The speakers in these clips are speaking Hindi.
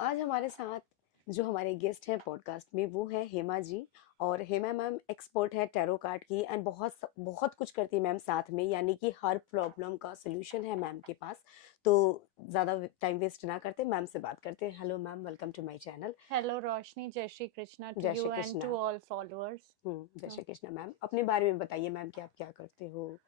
आज हमारे साथ जो हमारे गेस्ट हैं पॉडकास्ट में वो है हेमा जी। और हेमा मैम एक्सपर्ट है टैरो कार्ड की एंड बहुत बहुत कुछ करती है मैम साथ में, यानी कि हर प्रॉब्लम का सोल्यूशन है मैम के पास। तो ज़्यादा टाइम वेस्ट ना करते मैम से बात करते हैं। Hello ma'am, welcome to my channel. Hello Roshni, Jai Shri Krishna to Jai you Shri and Krishna. to all followers. जय श्री कृष्णा। मैम अपने बारे में बताइए मैम कि आप क्या करते हो।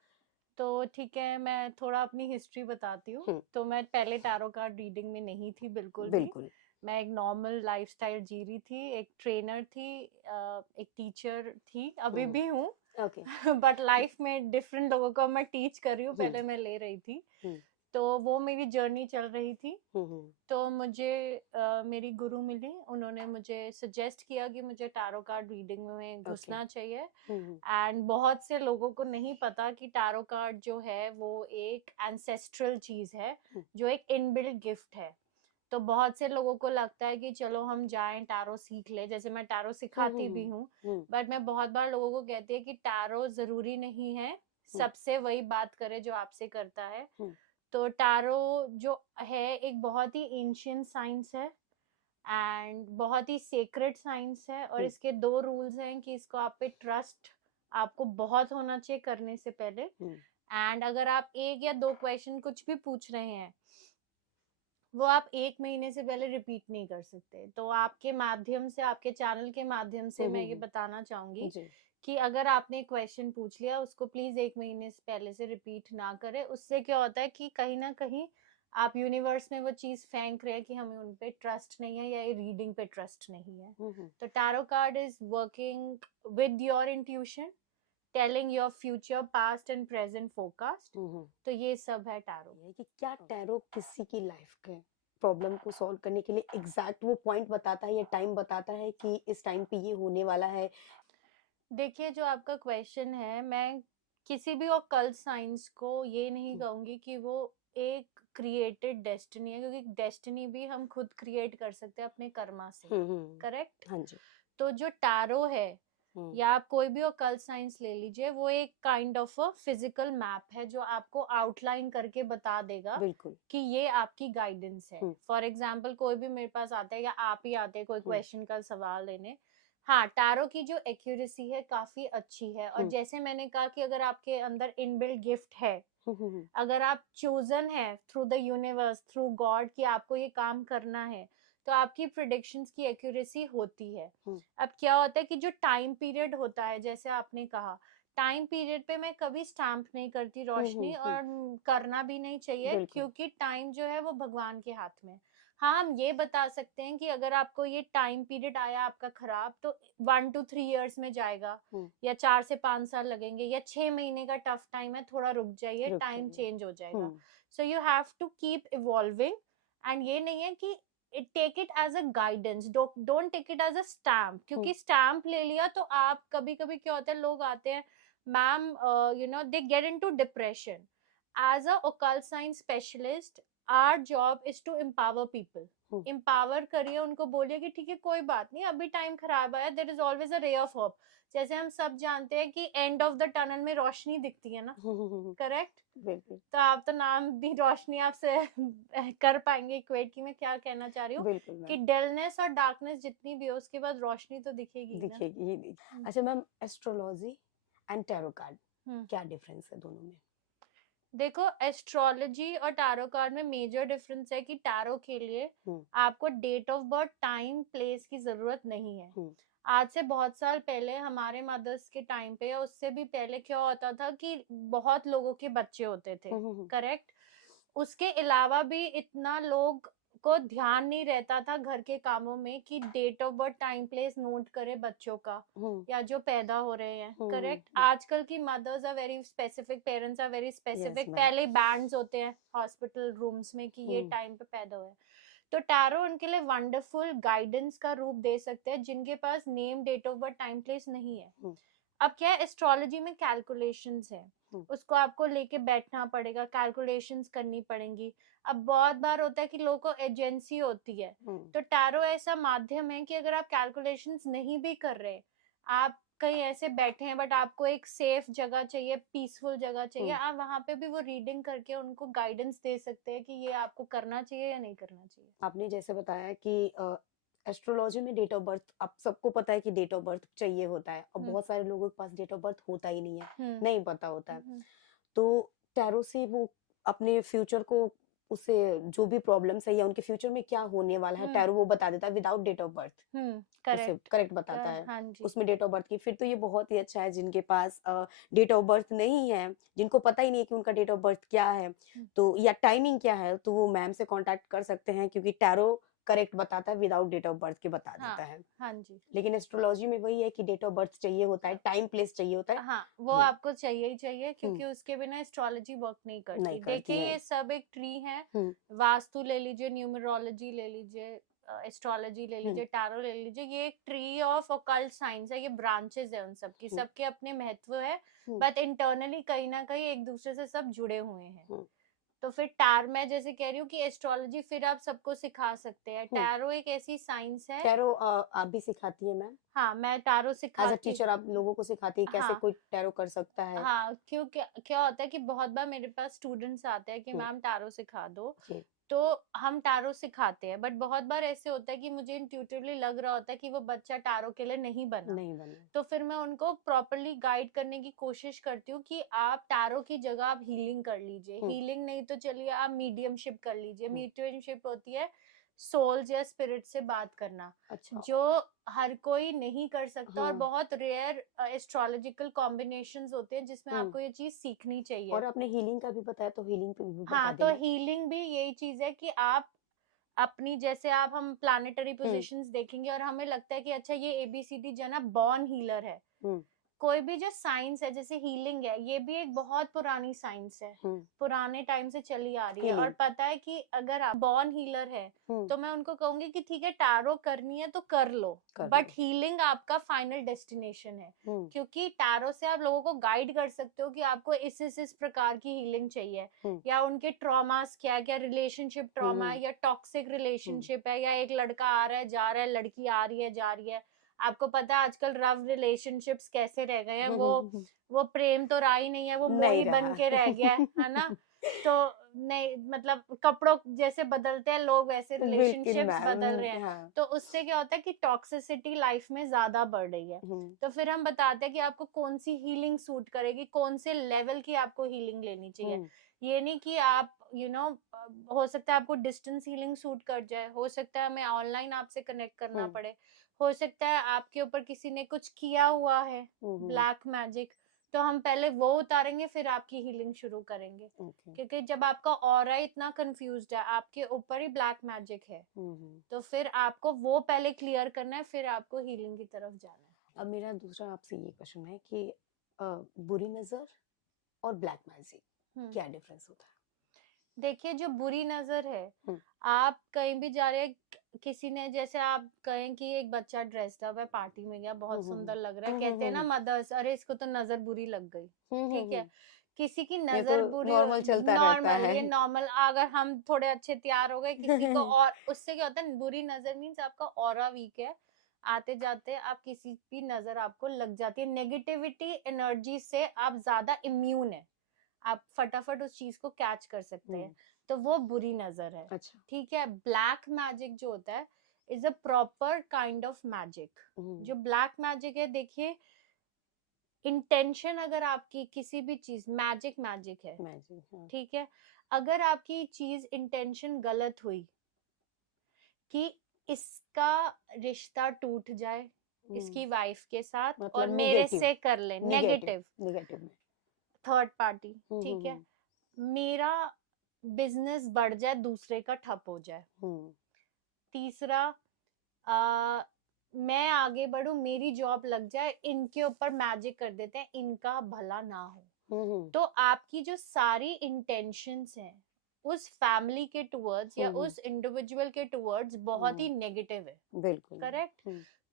तो ठीक है, मैं थोड़ा अपनी हिस्ट्री बताती हूँ। हम्म, तो मैं पहले टैरो कार्ड रीडिंग में नहीं थी बिल्कुल भी। बिल्कुल। मैं एक नॉर्मल लाइफस्टाइल जी रही थी, एक ट्रेनर थी, एक टीचर थी, अभी भी हूँ। ओके। बट लाइफ में डिफरेंट लोगों को मैं टीच कर रही हूँ, हम्म पहले मैं ले रही थी। हम्म तो वो मेरी जर्नी चल रही थी। हम्म तो मुझे मेरी गुरु मिली, उन्होंने मुझे सजेस्ट किया कि मुझे टैरो कार्ड रीडिंग में ओके। घुसना चाहिए। हम्म एंड बहुत से लोगों को नहीं पता कि टैरो कार्ड जो है वो एक एंसेस्ट्रल चीज है, हम्म जो एक इनबिल्ट गिफ्ट है। तो बहुत से लोगों को लगता है कि चलो हम जाएं टैरो सीख ले, जैसे मैं टैरो सिखाती भी हूँ। हम्म बट मैं बहुत बार लोगों को कहती है कि टैरो जरूरी नहीं है, हम्म सबसे वही बात करे जो आपसे करता है। हम्म तो टैरो जो है एक बहुत ही एंशियंट साइंस है एंड बहुत ही सेक्रेट साइंस है। और हम्म इसके दो रूल्स हैं कि इसको आप पे ट्रस्ट आपको बहुत होना चाहिए करने से पहले। हम्म एंड अगर आप एक या दो क्वेश्चन कुछ भी पूछ रहे हैं, वो आप 1 महीने से पहले रिपीट नहीं कर सकते। तो आपके माध्यम से, आपके चैनल के माध्यम से मैं ये बताना चाहूंगी जी। कि अगर आपने क्वेश्चन पूछ लिया, उसको प्लीज 1 महीने से पहले से रिपीट ना करें। उससे क्या होता है कि कहीं ना कहीं आप यूनिवर्स में वो चीज फेंक रहे हैं कि हमें उन पे ट्रस्ट नहीं है या रीडिंग पे ट्रस्ट नहीं है। हम्म तो tarot card is working with your intuition, telling your future, past and present forecast. Hmm तो ये सब है टैरो। ये कि क्या टैरो किसी की लाइफ के प्रॉब्लम को सॉल्व करने के लिए एग्जैक्ट वो पॉइंट बताता है या टाइम बताता है कि इस टाइम पे ये होने वाला है। देखिए, जो आपका क्वेश्चन है, मैं किसी भी ऑकल्ट साइंस को ये नहीं हम्म कहूंगी कि वो एक क्रिएटेड डेस्टिनी है, क्योंकि डेस्टिनी भी हम खुद क्रिएट कर सकते हैं अपने कर्मा से। करेक्ट। हाँ जी। तो जो टैरो है हम्म या आप कोई भी ऑकल्ट साइंस ले लीजिए, वो एक kind of a physical map है जो आपको आउटलाइन करके बता देगा बिल्कुल। कि ये आपकी गाइडेंस है। हम्म फॉर एग्जाम्पल, कोई भी मेरे पास आता है या आप ही आते हैं कोई हम्म क्वेश्चन का सवाल लेने, हाँ, टैरो की जो एक्यूरेसी है काफी अच्छी है। और हम्म जैसे मैंने कहा कि अगर आपके अंदर इनबिल्ट गिफ्ट है, हम्म अगर आप चोजन है through the universe, through God, कि आपको ये काम करना है, तो आपकी प्रिडिक्शंस की एक्यूरेसी होती है। हम्म अब क्या होता है कि जो टाइम पीरियड होता है, जैसे आपने कहा, टाइम पीरियड पे मैं कभी स्टैम्प नहीं करती रोशनी, और करना भी नहीं चाहिए, बिल्कुल। क्योंकि टाइम जो है वो भगवान के हाथ में। हाँ, हम ये बता सकते हैं कि अगर आपको ये टाइम पीरियड आया आपका खराब, तो 1 to 3 years में जाएगा, हम्म या 4 से 5 साल लगेंगे, या 6 महीने का टफ टाइम है, थोड़ा रुक जाइए, रुक टाइम जाइए। चेंज हो जाएगा। Hmm so you have to keep evolving. And ये नहीं है कि take it as a guidance, don't take it as a stamp, hmm क्योंकि स्टैम्प ले लिया तो आप, कभी कभी क्या होता है, लोग आते हैं, ma'am, they get into depression. As a occult science specialist, our job is to empower people. Hmm empower करिए, उनको बोलिए कि ठीक है, कोई बात नहीं, अभी टाइम खराब आया, there is always a ray of hope. जैसे हम सब जानते हैं कि एंड ऑफ द टनल में रोशनी दिखती है ना। करेक्ट। बिल्कुल। तो आप तो नाम भी रोशनी आपसे कर पाएंगे इक्वेट, की मैं क्या कहना चाह रही हूँ, बिल्कुल कि मैम। डेलनेस और डार्कनेस जितनी भी हो, उसके बाद रोशनी तो दिखेगी ही ना। दिखेगी ही नहीं। अच्छा ma'am, astrology and tarot card hmm. क्या डिफरेंस है दोनों में। देखो, एस्ट्रोलॉजी और टैरो कार्ड में मेजर डिफरेंस है कि टैरो के लिए हम्म आपको date of birth, time, place की जरूरत नहीं है। हम्म आज से बहुत साल पहले, हमारे मदर्स के टाइम पे या उससे भी पहले, क्या होता था कि बहुत लोगों के बच्चे होते थे। हम्म करेक्ट। उसके अलावा भी इतना लोग को ध्यान नहीं रहता था घर के कामों में कि date of birth, time, place note करे बच्चों का, हम्म या जो पैदा हो रहे हैं। Hmm correct. आजकल की mothers are very specific, parents are very yes specific, ma'am. पहले बैंड्स होते हैं हॉस्पिटल रूम्स में कि ये टाइम पे पैदा हुए। तो टैरो उनके लिए वंडरफुल गाइडेंस का रूप दे सकते हैं, जिनके पास name, date of birth, time, place नहीं है। हम्म अब क्या है, एस्ट्रोलॉजी में कैलकुलेशंस है, हम्म उसको आपको लेके बैठना पड़ेगा, कैलकुलेशंस करनी पड़ेंगी। अब बहुत बार होता है कि लोगों को एजेंसी होती है, हम्म तो टैरो ऐसा माध्यम है कि अगर आप कैलकुलेशंस नहीं भी कर रहे, आप कहीं ऐसे बैठे हैं बट आपको एक सेफ जगह चाहिए, पीसफुल जगह चाहिए, आप वहां पे भी वो रीडिंग करके उनको गाइडेंस दे सकते हैं कि ये आपको करना चाहिए या नहीं करना चाहिए। आपने जैसे बताया कि एस्ट्रोलॉजी में डेट ऑफ बर्थ, आप सबको पता है कि डेट ऑफ बर्थ चाहिए होता है, और हम्म बहुत सारे लोगों के पास डेट ऑफ बर्थ होता ही नहीं है, हम्म नहीं पता होता है। हम्म तो टैरो से वो अपने फ्यूचर को, उसे जो भी प्रॉब्लम्स है या उनके फ्यूचर में क्या होने वाला है, हम्म टैरो वो बता देता है विदाउट डेट ऑफ बर्थ, उसे करेक्ट। करेक्ट बताता है हाँ जी। उसमें डेट ऑफ बर्थ की। फिर तो ये बहुत ही अच्छा है जिनके पास डेट ऑफ बर्थ नहीं है, जिनको पता ही नहीं है कि उनका डेट ऑफ बर्थ क्या है, तो या टाइमिंग क्या है, तो वो मैम से कांटेक्ट कर सकते हैं, क्योंकि टैरो करेक्ट बताता है, विदाउट डेट ऑफ बर्थ के बता हाँ देता है। हाँ जी। लेकिन एस्ट्रोलॉजी में वही है कि डेट ऑफ बर्थ चाहिए होता है, टाइम प्लेस चाहिए होता है। हाँ, वो हम्म, आपको चाहिए ही चाहिए, क्योंकि उसके बिना एस्ट्रोलॉजी वर्क नहीं नहीं करती। करती देखिए है। ये सब एक ट्री है, हम्म वास्तु ले लीजिए, न्यूमरोलॉजी ले लीजिए, एस्ट्रोलॉजी ले हम्म लीजिए, टैरो ले लीजिए, ये एक ट्री ऑफ ऑकल्ट साइंस है, ये ब्रांचेस है उन सब की, हम्म सबके अपने महत्व है, हम्म बट इंटरनली कहीं ना कहीं एक दूसरे से सब जुड़े हुए हैं। हम्म तो फिर टैर मैं जैसे कह रही हूँ कि एस्ट्रोलॉजी फिर आप सबको सिखा सकते हैं, हम्म टैरो एक ऐसी साइंस है। टैरो आप भी सिखाती है मैम? हाँ, मैं टैरो एज अ सिखाती। टीचर आप लोगों को सिखाती है कैसे हाँ कोई टैरो कर सकता है? हाँ, क्यों, क्या क्या होता है कि बहुत बार मेरे पास स्टूडेंट्स आते हैं कि हम्म मैम टैरो सिखा दो, जी तो हम टैरो सिखाते हैं, बट बहुत बार ऐसे होता है कि मुझे इंट्यूटिवली लग रहा होता है कि वो बच्चा टैरो के लिए नहीं बना, नहीं बना। तो फिर मैं उनको प्रॉपरली गाइड करने की कोशिश करती हूँ कि आप टैरो की जगह आप हीलिंग कर लीजिए, हम्म हीलिंग नहीं तो चलिए आप मीडियमशिप कर लीजिए। हम्म मीडियमशिप होती है सोल्स या स्पिरिट से बात करना, अच्छा। जो हर कोई नहीं कर सकता, और हाँ बहुत रेयर एस्ट्रोलॉजिकल कॉम्बिनेशंस होते हैं जिसमें हम्म आपको ये चीज सीखनी चाहिए। और आपने हीलिंग का भी बताया, तो हीलिंग पे भी बता हाँ, तो देना। हीलिंग भी यही चीज है कि आप अपनी, जैसे आप हम प्लानेटरी हम्म पोजीशंस देखेंगे और हमें लगता है कि अच्छा ये एबीसीडी जो है ना बॉर्न हीलर है, हम्म कोई भी जो साइंस है जैसे हीलिंग है, ये भी एक बहुत पुरानी साइंस है, हम्म पुराने टाइम से चली आ रही है। और हीलिंग। पता है कि अगर आप बॉर्न हीलर है हम्म तो मैं उनको कहूंगी कि ठीक है टैरो करनी है तो कर लो, कर बट लो। हीलिंग आपका फाइनल डेस्टिनेशन है, हम्म क्योंकि टैरो से आप लोगों को गाइड कर सकते हो कि आपको इस प्रकार की हीलिंग चाहिए, हम्म या उनके ट्रॉमास क्या है, क्या रिलेशनशिप ट्रॉमा हम्म है या टॉक्सिक हम्म रिलेशनशिप है, या एक लड़का आ रहा है जा रहा है, लड़की आ रही है जा रही है। आपको पता है आजकल रव रिलेशनशिप्स कैसे रह गए हैं, हम्म वो प्रेम तो रहा ही नहीं है, वो नहीं मोही बन रहा। के रह गया है ना। तो नहीं, मतलब कपड़ों जैसे बदलते हैं लोग वैसे बिल्कुल रिलेशनशिप्स बदल रहे हैं। मैम, हाँ। तो उससे क्या होता है कि टॉक्सिसिटी लाइफ में ज्यादा बढ़ रही है। हम्म तो फिर हम बताते हैं कि आपको कौन सी हीलिंग सूट करेगी, कौन से लेवल की आपको हीलिंग लेनी चाहिए। हम्म ये नहीं कि आप हो सकता है आपको डिस्टेंस हीलिंग सूट कर जाए, हो सकता है हमें ऑनलाइन आपसे कनेक्ट करना हम्म पड़े, हो सकता है आपके ऊपर किसी ने कुछ किया हुआ है, हम्म ब्लैक मैजिक, तो हम पहले वो उतारेंगे फिर आपकी हीलिंग शुरू करेंगे। ओके। क्योंकि जब आपका ऑरा इतना कंफ्यूज्ड है, आपके ऊपर ही ब्लैक मैजिक है, तो फिर आपको वो पहले क्लियर करना है, फिर आपको हीलिंग की तरफ जाना है। अब मेरा दूसरा आपसे ये क्वेश्चन है कि बुरी नजर और ब्लैक मैजिक हम्म क्या डिफरेंस होता देखिए, जो बुरी नजर है, है? आप कहीं भी जा रहे हैं, किसी ने, जैसे आप कहें कि एक बच्चा ड्रेस्ड अप है, पार्टी में गया, बहुत सुंदर लग रहा है, कहते हैं ना मदर्स, अरे इसको तो नजर बुरी लग गई, ठीक है, किसी की ये तो नजर बुरी, नॉर्मल चलता रहता नॉर्मल, है। ये नॉर्मल, अगर हम थोड़े अच्छे तैयार हो गए किसी को, और उससे क्या होता है, बुरी नजर मीन्स आपका ऑरा वीक है, आते जाते आप किसी भी नजर आपको लग जाती है, नेगेटिविटी एनर्जी से आप ज्यादा इम्यून है, आप फटाफट उस चीज को कैच कर सकते हैं, तो वो बुरी नजर है। अच्छा। ठीक है, ब्लैक मैजिक जो होता है is a proper kind of magic. जो ब्लैक मैजिक है, देखिए, इंटेंशन अगर आपकी किसी भी चीज, मैजिक मैजिक है, मैजिक, हाँ। ठीक है, अगर आपकी चीज इंटेंशन गलत हुई कि इसका रिश्ता टूट जाए इसकी वाइफ के साथ और मतलब मेरे नेगेटिव, से कर ले, नेगेटिव, नेगेटिव, नेगेटिव में। थर्ड पार्टी, हम्म ठीक है, हम्म मेरा बिजनेस बढ़ जाए, दूसरे का ठप हो जाए, हम्म तीसरा, आ, मैं आगे बढ़ू, मेरी जॉब लग जाए, इनके ऊपर मैजिक कर देते हैं, इनका भला ना हो। हम्म तो आपकी जो सारी इंटेंशंस हैं उस फैमिली के टुवर्ड्स या उस इंडिविजुअल के टुवर्ड्स बहुत ही नेगेटिव है, बिल्कुल। करेक्ट।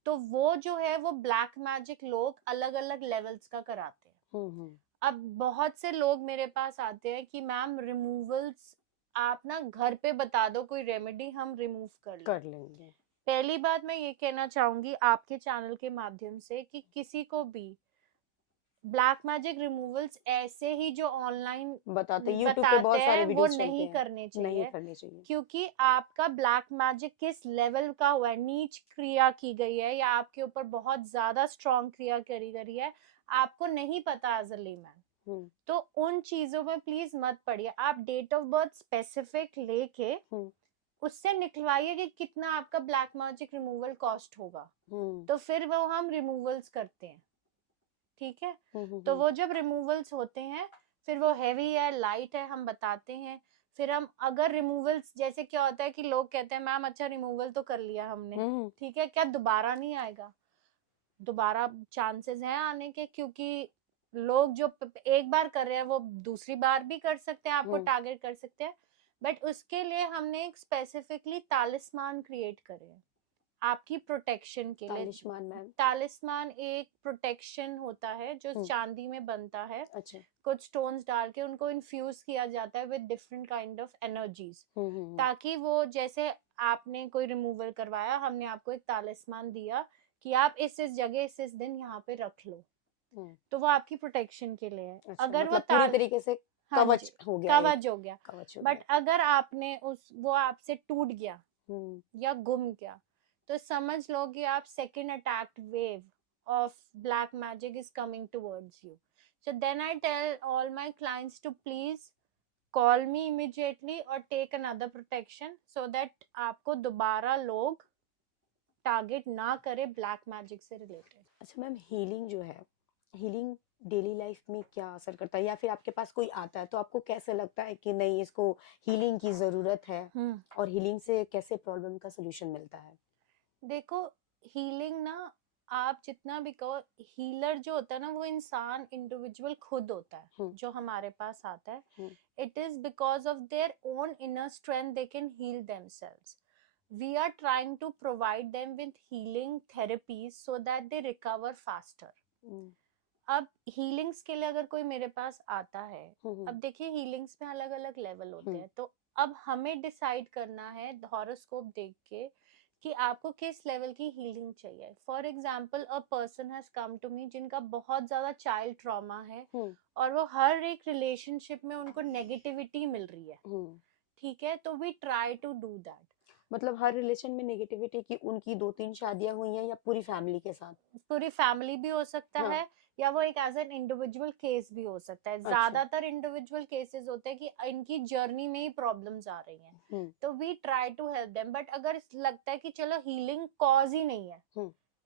तो वो जो है वो ब्लैक मैजिक लोग अलग अलग लेवल्स का कराते हैं। अब बहुत से लोग मेरे पास आते हैं कि मैम रिमूवल्स आप ना घर पे बता दो, कोई रेमेडी हम रिमूव कर कर लेंगे। पहली बात मैं ये कहना चाहूंगी आपके चैनल के माध्यम से कि किसी को भी ब्लैक मैजिक रिमूवल्स ऐसे ही जो ऑनलाइन बताते यूट्यूब पे बताते बहुत सारे हैं वो वीडियोस चलते नहीं हैं, करने नहीं चाहिए, करने चाहिए। क्योंकि आपका ब्लैक मैजिक किस लेवल का हुआ है, नीच क्रिया की गई है या आपके ऊपर बहुत ज्यादा स्ट्रॉन्ग क्रिया करी गई है, आपको नहीं पता एज अ लेमैन। हम्म तो उन चीजों में प्लीज मत पड़िए। आप डेट ऑफ बर्थ स्पेसिफिक लेके हम्म उससे निकलवाइए कि कितना आपका ब्लैक मैजिक रिमूवल कॉस्ट होगा, हम्म तो फिर वो हम रिमूवल्स करते हैं, ठीक है। तो हम्म वो जब रिमूवल्स होते हैं फिर वो हैवी है लाइट है हम बताते हैं। फिर हम अगर रिमूवल्स, जैसे क्या होता है कि लोग कहते हैं मैम अच्छा रिमूवल तो कर लिया हमने, हम्म ठीक है, क्या दोबारा नहीं आएगा? दोबारा चांसेस हैं आने के, क्योंकि लोग जो एक बार कर रहे हैं वो दूसरी बार भी कर सकते हैं, आपको हम्म टारगेट कर सकते हैं। बट उसके लिए हमने एक स्पेसिफिकली तालिस्मान क्रिएट करे हैं आपकी प्रोटेक्शन के लिए। तालिस्मान मैम। तालिस्मान एक प्रोटेक्शन होता है जो हम्म चांदी में बनता है, अच्छा। कुछ स्टोन्स डाल के उनको इन्फ्यूज किया जाता है with different kind of energies, hmm. ताकि वो जैसे आपने कोई रिमूवल करवाया, हमने आपको एक तालिस्मान दिया कि आप इस जगह इस दिन यहाँ पे रख लो, हम्म। तो वो आपकी प्रोटेक्शन के लिए है। अच्छा, अगर वो मतलब पूरी तरीके से हाँ जी, कवच हो गया, एक कवच हो गया। कवच हो बट गया। अगर आपने वो आपसे टूट गया हम्म या गुम गया, तो समझ लो कि आप second attack wave of black magic is coming towards you. So then I tell all my clients to please call me immediately or take another protection so that आपको दोबारा लोग टारगेट ना करे ब्लैक मैजिक से रिलेटेड। अच्छा मैम, हीलिंग जो है, हीलिंग डेली लाइफ में क्या असर करता है, या फिर आपके पास कोई आता है तो आपको कैसे लगता है कि नहीं इसको हीलिंग की जरूरत है, और हीलिंग से कैसे प्रॉब्लम का सोल्यूशन मिलता है? देखो, हीलिंग ना, आप जितना भी कहो, हीलर जो होता है ना वो इंसान इंडिविजुअल खुद होता है जो हमारे पास आता है। It is because of their own inner strength they can heal themselves. We are trying to provide them with healing therapies so that they recover faster. अब हीलिंग्स के लिए अगर कोई मेरे पास आता है, अब देखिए हीलिंग्स में अलग अलग लेवल होते हैं, तो अब हमें डिसाइड करना है हॉरोस्कोप देख के कि आपको किस लेवल की हीलिंग चाहिए। For example, a person has come to me जिनका बहुत ज्यादा चाइल्ड ट्रॉमा है और वो हर एक रिलेशनशिप में उनको नेगेटिविटी मिल रही है, ठीक है, तो we try to do that. मतलब हर रिलेशन में नेगेटिविटी की उनकी 2-3 शादियां हुई हैं, या पूरी फैमिली के साथ? पूरी फैमिली भी हो सकता हाँ। है, या वो एक एज एन इंडिविजुअल केस भी हो सकता है। अच्छा। ज्यादातर इंडिविजुअल केसेस होते हैं कि इनकी जर्नी में ही प्रॉब्लम्स आ रही हैं, तो we try to help them. But अगर लगता है कि चलो हीलिंग कॉज ही नहीं है,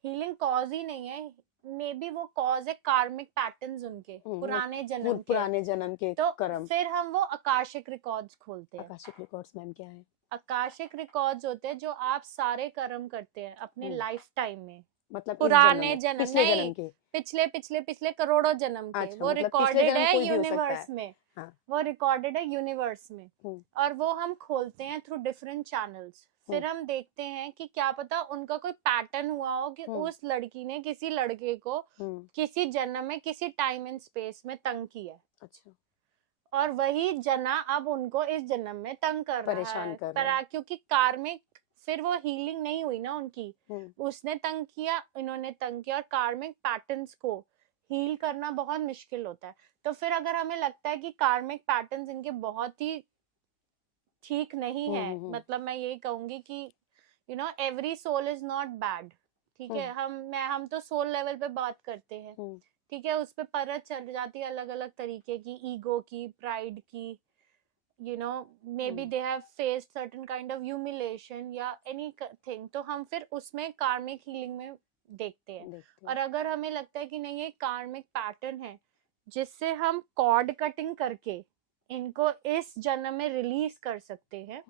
हीलिंग कॉज ही नहीं है, मे बी वो कॉज है कार्मिक पैटर्न्स उनके पुराने जन्म के, पुराने जन्म के तो कर्म। फिर हम वो आकाशिक रिकॉर्ड्स खोलते हैं। आकाशिक रिकॉर्ड्स मैम क्या है? आकाशिक रिकॉर्ड्स होते हैं जो आप सारे कर्म करते हैं अपने लाइफ टाइम में, मतलब पुराने जन्म पिछले नहीं, जन्म के? पिछले पिछले पिछले करोड़ों जन्म के। अच्छा, वो मतलब पिछले रिकॉर्डेड जन्म है कोई भी हो सकता यूनिवर्स है। में। हाँ। वो रिकॉर्डेड है यूनिवर्स में, और वो हम खोलते हैं थ्रू डिफरेंट चैनल्स। फिर हम देखते हैं कि क्या पता उनका कोई पैटर्न हुआ हो कि उस लड़की ने किसी लड़के को किसी जन्म में किसी टाइम एंड स्पेस में तंग किया है। अच्छा। और वही जना अब उनको इस जन्म में तंग कर रहा परेशान है, कर रहा है। क्योंकि कार्मिक, फिर वो हीलिंग नहीं हुई ना उनकी, उसने तंग किया, इन्होंने तंग किया, और कार्मिक पैटर्न्स को हील करना बहुत मुश्किल होता है। तो फिर अगर हमें लगता है कि कार्मिक पैटर्न्स इनके बहुत ही ठीक नहीं है, मतलब मैं यही कहूंगी कि you know every soul is not bad, ठीक है, हम तो सोल लेवल पे बात करते हैं, ठीक है, उस पे परत चल जाती है अलग अलग तरीके की, ईगो की, प्राइड की, you know maybe they have faced certain kind of humiliation या anything, तो हम फिर उसमें कार्मिक हीलिंग में देखते हैं। और अगर हमें लगता है कि नहीं ये कार्मिक पैटर्न है जिससे हम कॉर्ड कटिंग करके इनको इस जन्म में रिलीज कर सकते हैं,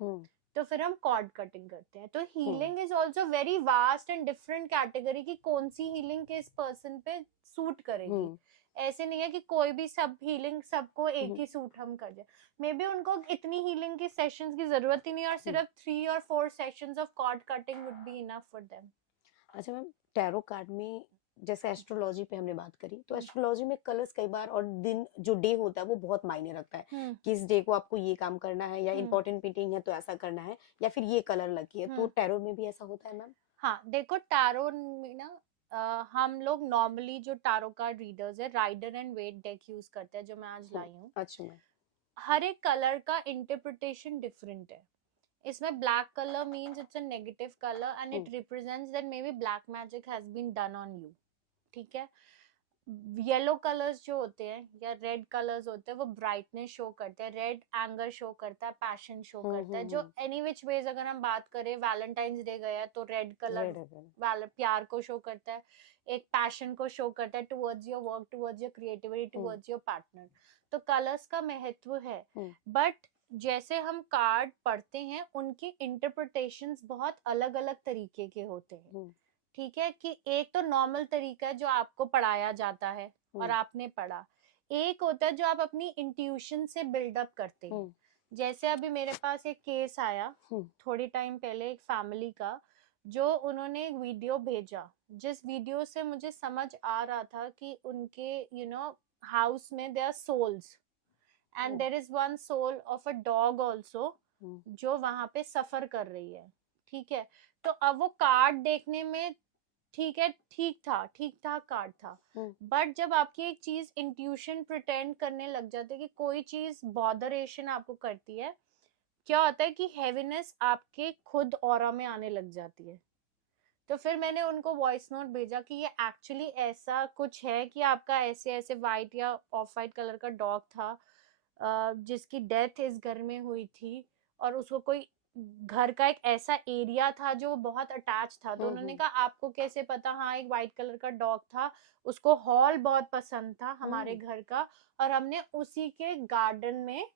तो फिर हम कॉर्ड कटिंग करते हैं। तो healing is also very vast and different category की कौन सी हीलिंग किस पर्सन पे सूट करेगी। ऐसे नहीं है कि कोई भी सब हीलिंग सबको एक ही सूट हम कर जाए। मे बी उनको इतनी हीलिंग की सेशंस की जरूरत ही नहीं, और सिर्फ 3 और 4 sessions of cord cutting would be enough for them. अच्छा मैम, टैरो कार्ड में जैसे एस्ट्रोलॉजी पे हमने बात करी, तो एस्ट्रोलॉजी में कलर्स कई बार और दिन जो डे होता है वो बहुत मायने रखता है हम्म कि इस डे को आपको ये काम करना है या हम्म इंपॉर्टेंट मीटिंग है तो ऐसा करना है या फिर ये कलर लकी है। तो हम्म टैरो में भी ऐसा होता है मैम? हाँ, देखो टैरो में ना हम लोग नॉर्मली जो टैरो कार्ड रीडर्स है Rider and Waite deck use करते हैं, जो मैं आज लाई हूँ। अच्छा मैम। हर एक कलर का इंटरप्रिटेशन डिफरेंट है। इसमें black colour means it's a negative colour and it represents that may be black magic has been done on you. ठीक है। येलो कलर्स जो होते हैं या रेड कलर्स होते हैं वो ब्राइटनेस शो करते हैं, रेड एंगर शो करता है, पैशन शो करता है। जो एनी विच वेज अगर हम बात करें, वैलेंटाइंस डे गया तो रेड कलर रेड प्यार को शो करता है, एक पैशन को शो करता है towards your work, towards your creativity, towards your partner. तो कलर्स का महत्व है। बट जैसे हम कार्ड पढ़ते हैं उनकी इंटरप्रिटेशंस बहुत अलग अलग तरीके के होते हैं। ठीक है, कि एक तो नॉर्मल तरीका है जो आपको पढ़ाया जाता है और आपने पढ़ा, एक होता है जो आप अपनी इंट्यूशन से बिल्डअप करते हैं। जैसे अभी मेरे पास एक केस आया थोड़ी टाइम पहले, एक फैमिली का, जो उन्होंने एक वीडियो भेजा, जिस वीडियो से मुझे समझ आ रहा था कि उनके हाउस में there souls and there is one soul of a dog also जो वहां पे सफर कर रही है। ठीक है, तो अब वो कार्ड देखने में ठीक है, ठीक ठाक कार्ड था। बट जब आपकी एक चीज इंट्यूशन प्रिटेंड करने लग जाती है कि कोई चीज बॉदरेशन आपको करती है, क्या होता है कि हेवीनेस आपके खुद ऑरा में आने लग जाती है। तो फिर मैंने उनको वॉइस नोट भेजा कि ये एक्चुअली ऐसा कुछ है कि आपका ऐसे ऐसे वाइट या ऑफ वाइट कलर का डॉग था जिसकी डेथ इस घर में हुई थी, और उसको कोई घर का एक ऐसा एरिया था जो बहुत अटैच था। तो उन्होंने कहा आपको कैसे पता? हाँ, एक वाइट कलर का डॉग था, उसको हॉल बहुत पसंद था हमारे घर का, और हमने उसी के गार्डन में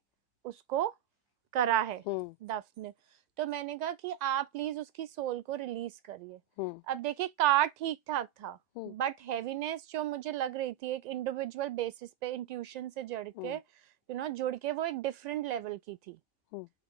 उसको करा है दफन। तो मैंने कहा कि आप प्लीज उसकी सोल को रिलीज करिए। अब देखिए कार्ड ठीक ठाक था, बट हैवीनेस जो मुझे लग रही थी एक इंडिविजुअल बेसिस पे इंट्यूशन से जुड़ के वो एक डिफरेंट लेवल की थी।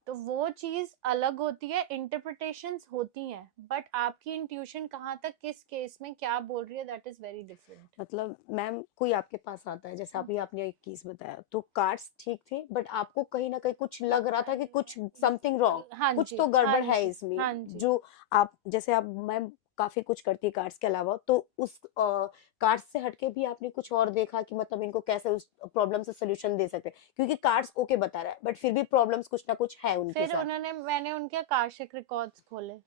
तो वो चीज अलग होती है, इंटरप्रिटेशंस होती हैं, बट आपकी इंट्यूशन कहाँ तक किस केस में क्या बोल रही है, दैट इज वेरी डिफरेंट। मतलब मैम कोई आपके पास आता है, जैसे अभी आपने एक केस बताया, तो कार्ड्स ठीक थे बट आपको कहीं ना कहीं कुछ लग रहा था कि कुछ समथिंग रॉन्ग, हाँ कुछ जी, तो हाँ गड़बड़ है जी, इसमें। हाँ जी। जो आप जैसे आप मैम काफी कुछ करती है कार्ड्स के अलावा, तो उस कार्ड्स से हटके भी आपने कुछ और देखा कि मतलब इनको कैसे उस प्रॉब्लम से सोल्यूशन दे सकते हैं, क्योंकि कार्ड्स ओके बता रहा है बट फिर भी प्रॉब्लम्स कुछ ना कुछ है उनके फिर साथ। मैंने उनके आकाशिक रिकॉर्ड्स खोले,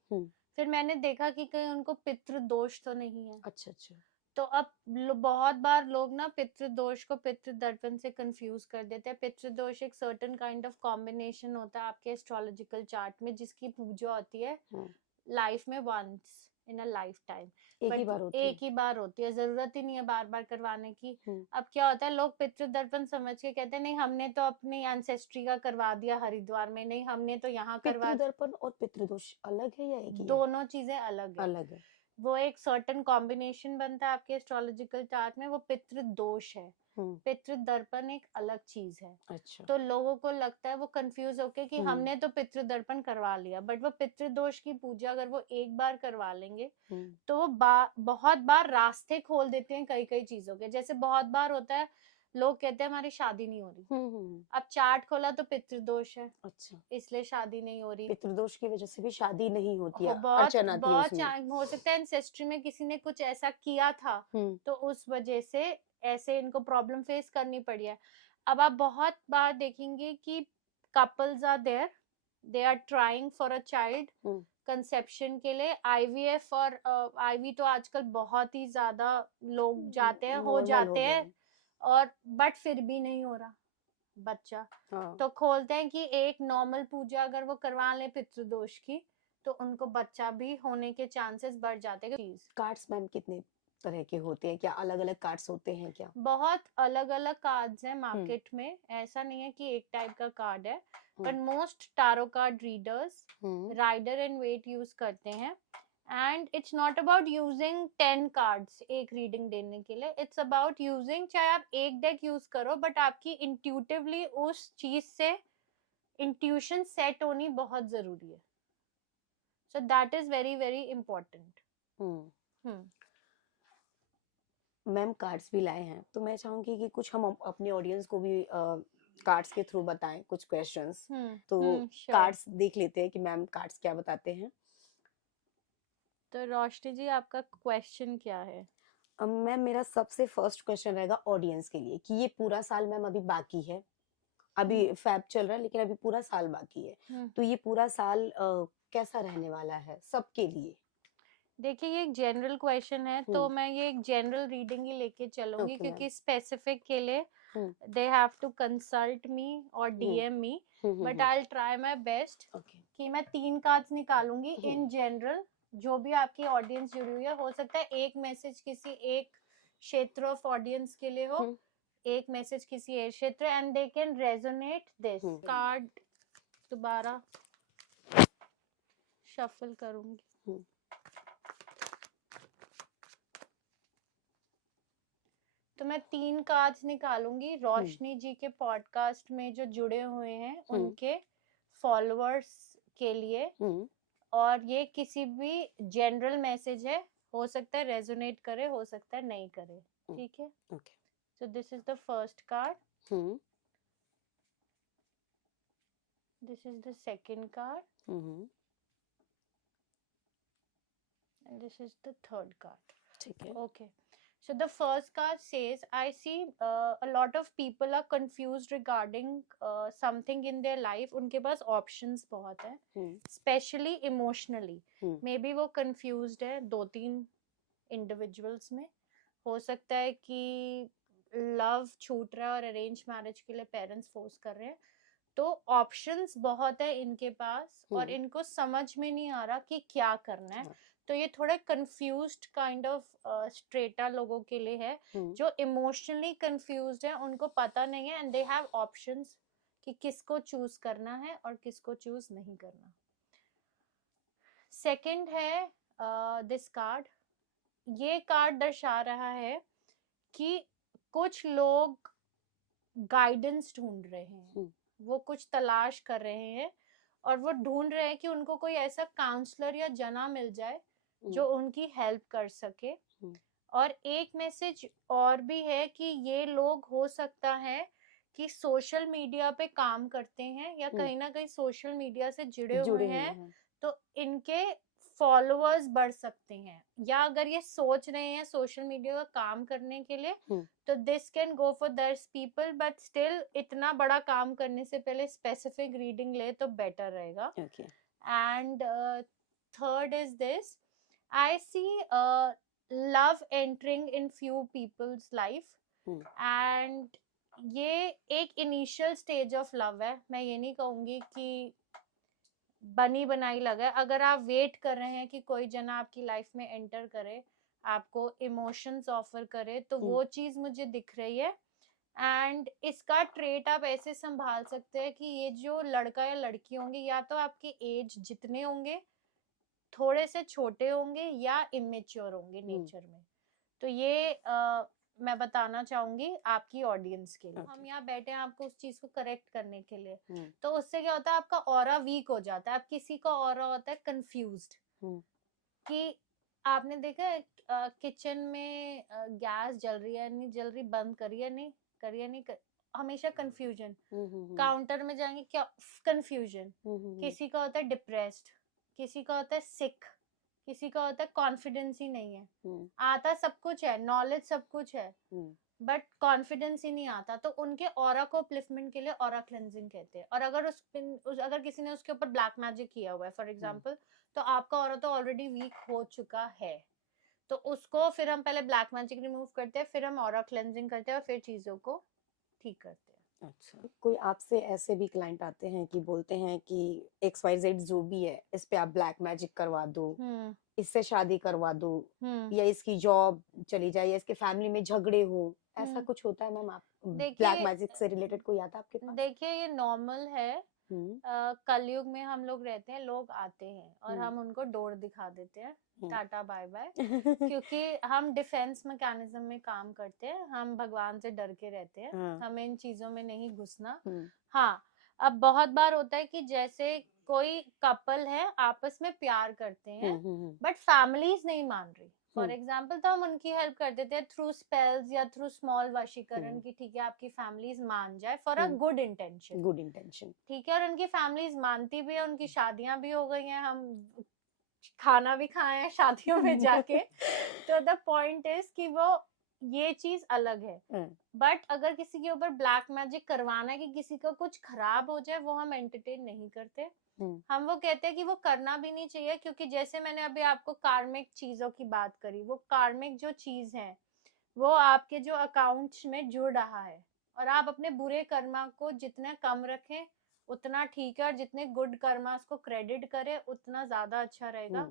फिर मैंने देखा कि कहीं उनको पितृ दोष तो नहीं है। अच्छा अच्छा। तो अब बहुत बार लोग ना पितृ दोष को पितृ दर्पण से कंफ्यूज कर देते हैं। पितृ दोष एक सर्टेन काइंड ऑफ कॉम्बिनेशन होता है आपके एस्ट्रोलॉजिकल चार्ट में, जिसकी पूजा होती है लाइफ में once in a life time. एक ही बार होती है। एक ही बार होती है, जरूरत ही नहीं है बार बार करवाने की। अब क्या होता है, लोग पितृ दर्पण समझ के कहते हैं नहीं हमने तो अपनी एंसेस्ट्री का करवा दिया हरिद्वार में, नहीं हमने तो यहाँ करवा। पितृदर्पण और पितृदोष अलग है या एक ही है? दोनों चीजें अलग है। अलग है। वो एक सर्टेन कॉम्बिनेशन बनता है आपके एस्ट्रोलॉजिकल चार्ट में, वो पितृ दोष है। पितृ दर्पण एक अलग चीज है। अच्छा। तो लोगों को लगता है वो कंफ्यूज होके कि हमने तो पितृ दर्पण करवा लिया, बट वो पितृ दोष की पूजा अगर वो एक बार करवा लेंगे तो वो बहुत बार रास्ते खोल देते हैं कई कई चीजों के। जैसे बहुत बार होता है लोग कहते हैं हमारी शादी नहीं हो रही, अब चार्ट खोला तो पितृदोष है, अच्छा, इसलिए शादी नहीं हो रही। पितृदोष की वजह से भी शादी नहीं होती है, बहुत अड़चन आती है बहुत उसमें। हो सकता है एंसेस्ट्री में किसी ने कुछ ऐसा किया था, तो उस वजह से ऐसे इनको प्रॉब्लम फेस करनी पड़ी है। अब आप बहुत बार देखेंगे कि couples are there, they are trying for a child conception के लिए, आईवीएफ और आईवी तो आजकल बहुत ही ज्यादा लोग जाते हैं, हो जाते हैं, और बट फिर भी नहीं हो रहा बच्चा। तो खोलते हैं कि एक नॉर्मल पूजा अगर वो करवा ले पितृदोष की, तो उनको बच्चा भी होने के चांसेस बढ़ जाते हैं। कार्ड्स मैम कितने तरह के होते हैं, क्या अलग अलग कार्ड्स होते हैं क्या? बहुत अलग अलग कार्ड्स हैं मार्केट में, ऐसा नहीं है कि एक टाइप का कार्ड है, but most tarot card readers Rider and Waite use करते हैं। And it's not about using 10 cards एक रीडिंग देने के लिए, इट्स अबाउट यूजिंग, चाहे आप एक डेक यूज करो बट आपकी इंट्यूटिवली उस चीज से इंट्यूशन सेट होनी बहुत जरूरी है। So that is very very important. Ma'am cards भी लाए हैं, तो मैं चाहूंगी कि कुछ हम अपने ऑडियंस को भी कार्ड्स के थ्रू बताएं कुछ क्वेश्चंस। तो श्योर। कार्ड्स देख लेते हैं कि मैम कार्ड्स क्या बताते हैं। तो रोशनी जी, आपका क्वेश्चन क्या है? मैम मेरा सबसे फर्स्ट क्वेश्चन रहेगा ऑडियंस के लिए कि ये पूरा साल मैम अभी बाकी है, अभी फैब चल रहा है लेकिन अभी पूरा साल बाकी है, तो ये पूरा साल कैसा रहने वाला है सबके लिए। देखिए, ये एक जनरल क्वेश्चन है, तो मैं ये एक जनरल रीडिंग ही लेके चलूंगी, ओके मैम। क्योंकि स्पेसिफिक के लिए दे हैव टू कंसल्ट मी और DM me, but I will try my best कि मैं 3 कार्ड्स निकालूंगी इन जनरल। जो भी आपकी ऑडियंस जुड़ी हुई है, हो सकता है एक मैसेज किसी एक क्षेत्र ऑफ ऑडियंस के लिए हो, एक मैसेज किसी एक क्षेत्र, and they can resonate this card. दोबारा शफल करूंगी। तो मैं 3 कार्ड्स निकालूंगी रोशनी जी के पॉडकास्ट में जो जुड़े हुए हैं उनके फॉलोअर्स के लिए, और ये किसी भी जनरल मैसेज है, हो सकता है रेजोनेट करे, हो सकता है नहीं करे, ठीक है। सो this is the first card, this is the second card, and this is the third card, ठीक है। Okay, so the first card says, I see a lot of people are confused regarding something in their life. उनके पास options बहुत है, especially emotionally. Maybe वो confused है 2-3 individuals में। हो सकता है कि लव छूट रहा है और अरेंज मैरिज के लिए पेरेंट्स फोर्स कर रहे हैं, तो ऑप्शंस बहुत है इनके पास और इनको समझ में नहीं आ रहा कि क्या करना है। तो ये थोड़े कंफ्यूज्ड काइंड ऑफ स्ट्रेटा लोगों के लिए है, जो इमोशनली कंफ्यूज्ड है, उनको पता नहीं है, एंड दे हैव ऑप्शंस कि किसको चूज करना है और किसको चूज नहीं करना। सेकंड है दिस कार्ड। ये कार्ड दर्शा रहा है कि कुछ लोग गाइडेंस ढूंढ रहे हैं, वो कुछ तलाश कर रहे हैं और वो ढूंढ रहे हैं कि उनको कोई ऐसा काउंसलर या जना मिल जाए जो उनकी हेल्प कर सके। और एक मैसेज और भी है कि ये लोग हो सकता है कि सोशल मीडिया पे काम करते हैं या कहीं ना कहीं सोशल मीडिया से जुड़े हुए हैं, तो इनके फॉलोअर्स बढ़ सकते हैं, या अगर ये सोच रहे हैं सोशल मीडिया का काम करने के लिए, तो दिस कैन गो फॉर दस पीपल, बट स्टिल इतना बड़ा काम करने से पहले स्पेसिफिक रीडिंग ले तो बेटर रहेगा। And third is this, I see love entering in few peoples life, and ये एक इनिशियल स्टेज ऑफ लव है। मैं ये नहीं कहूंगी कि बनी बनाई लगा है। अगर आप वेट कर रहे हैं कि कोई जना आपकी लाइफ में एंटर करे, आपको इमोशंस ऑफर करे, तो वो चीज मुझे दिख रही है। एंड इसका ट्रेट आप ऐसे संभाल सकते हैं कि ये जो लड़का या लड़की होंगे, या तो आपके एज जितने होंगे, थोड़े से छोटे होंगे, या इमेच्योर होंगे नेचर में। तो ये मैं बताना चाहूंगी आपकी ऑडियंस के लिए। हम यहाँ बैठे हैं आपको उस चीज को करेक्ट करने के लिए, तो उससे क्या होता है, आपका ऑरा वीक हो जाता है। आप किसी का ऑरा होता है कंफ्यूज्ड, कि आपने देखा है किचन में गैस जल रही है नहीं जल रही, बंद करिए नहीं करिए नहीं हमेशा कंफ्यूजन। काउंटर में जाएंगे, क्या कंफ्यूजन। किसी का होता है डिप्रेस्ड, किसी का होता है सिक, किसी का होता है कॉन्फिडेंस ही नहीं है। आता सब कुछ है, नॉलेज सब कुछ है, बट कॉन्फिडेंस ही नहीं आता। तो उनके ऑरा को अपलिफ्टमेंट के लिए ऑरा क्लेंजिंग कहते हैं। और अगर अगर किसी ने उसके ऊपर ब्लैक मैजिक किया हुआ है फॉर एग्जांपल, तो आपका ऑरा तो ऑलरेडी वीक हो चुका है, तो उसको फिर हम पहले ब्लैक मैजिक रिमूव करते हैं, फिर हम ऑरा क्लेंजिंग करते हैं और फिर चीजों को ठीक करते हैं। अच्छा, कोई आपसे ऐसे भी क्लाइंट आते हैं कि बोलते हैं कि XYZ जो भी है इस पे आप ब्लैक मैजिक करवा दो, इससे शादी करवा दो, या इसकी जॉब चली जाए, या इसके फैमिली में झगड़े हो, ऐसा कुछ होता है मैम? आप ब्लैक मैजिक से रिलेटेड कोई आता है आपके पास? देखिए, ये नॉर्मल है। कलयुग में हम लोग रहते हैं, लोग आते हैं और हम उनको डोर दिखा देते हैं, टाटा बाय बाय, क्योंकि हम डिफेंस मैकेनिज्म में काम करते हैं, हम भगवान से डर के रहते हैं, हमें इन चीजों में नहीं घुसना। हाँ, अब बहुत बार होता है कि जैसे कोई कपल है, आपस में प्यार करते हैं, बट फैमिलीज नहीं मान रही, फॉर एग्जाम्पल तो हम उनकी हेल्प कर देते हैं थ्रू स्पेल्स या थ्रू स्मॉल वशीकरण की ठीक है आपकी फैमिलीज मान जाए for a good intention. Good intention. ठीक है, और उनकी फैमिलीज मानती भी है, उनकी शादियां भी हो गई हैं, हम खाना भी खाए हैं शादियों में जाके। तो द पॉइंट इज कि वो ये चीज अलग है। बट अगर किसी के ऊपर ब्लैक मैजिक करवाना है कि किसी का कुछ खराब हो जाए, वो हम एंटरटेन नहीं करते। हम वो कहते हैं कि वो करना भी नहीं चाहिए, क्योंकि जैसे मैंने अभी आपको कार्मिक चीजों की बात करी, वो कार्मिक जो चीज है वो आपके जो अकाउंट्स में जुड़ रहा है, और आप अपने बुरे कर्मा को जितना कम रखें उतना ठीक है, और जितने गुड कर्मा को क्रेडिट करें उतना ज्यादा अच्छा रहेगा।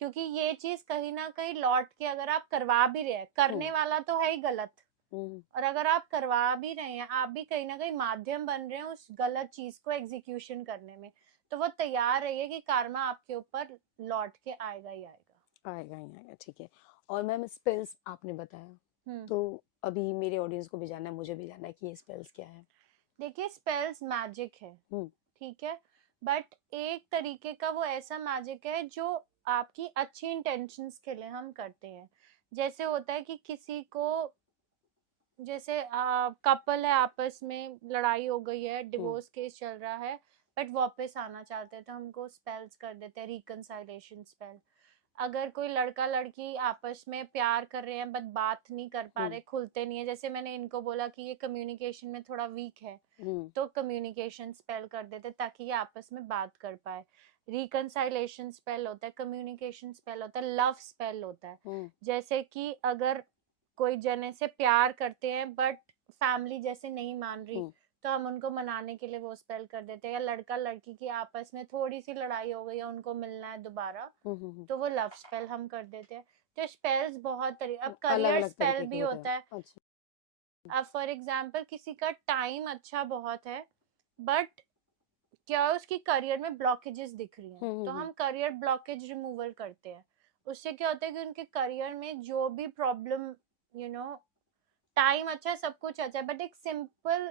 क्योंकि ये चीज कहीं ना कहीं लौट के अगर आप करवा भी रहे हैं, करने वाला तो है ही गलत, और अगर आप करवा भी रहे हैं, आप भी कहीं ना कहीं माध्यम बन रहे हैं उस गलत चीज को एग्जीक्यूशन करने में, तो वो तैयार रहिए कि कार्मा आपके ऊपर लौट के आएगा ही आएगा। आएगा ही आएगा, ठीक है। और मैम स्पेल्स आपने बताया, तो अभी मेरे ऑडियंस को भी जानना है, मुझे भी जानना है कि ये स्पेल्स क्या है। देखिए स्पेल्स मैजिक है, ठीक है, बट एक तरीके का वो ऐसा मैजिक है जो आपकी अच्छी इंटेंशंस के लिए हम करते हैं। जैसे होता है कि किसी को, जैसे कपल है, आपस में लड़ाई हो गई है, डिवोर्स केस चल रहा है, बट वापस आना चाहते हैं, तो हमको स्पेल्स कर देते हैं, रिकंसाइलेशन स्पेल। अगर कोई लड़का लड़की आपस में प्यार कर रहे हैं बट बात नहीं कर पा रहे, खुलते नहीं है, जैसे मैंने इनको बोला कि ये कम्युनिकेशन में थोड़ा वीक है, तो कम्युनिकेशन स्पेल कर देते ताकि ये आपस में बात कर पाए। रिकंसाइलेशन स्पेल होता है, कम्युनिकेशन स्पेल होता है, लव स्पेल होता है। जैसे कि अगर कोई जने से प्यार करते हैं बट फैमिली जैसे नहीं मान रही, तो हम उनको मनाने के लिए वो स्पेल कर देते हैं। या लड़का लड़की की आपस में थोड़ी सी लड़ाई हो गई है, उनको मिलना है दोबारा, तो वो लव स्पेल हम कर देते हैं। तो स्पेल्स बहुत तरीके, अब करियर स्पेल भी होता है। अब फॉर एग्जाम्पल किसी का टाइम अच्छा बहुत है, बट क्या उसकी करियर में ब्लॉकेजेस दिख रही हैं, तो हम करियर ब्लॉकेज रिमूवल करते हैं। उससे क्या होता है कि उनके करियर में जो भी प्रॉब्लम, यू नो, टाइम अच्छा है, सब कुछ अच्छा है, बट एक सिंपल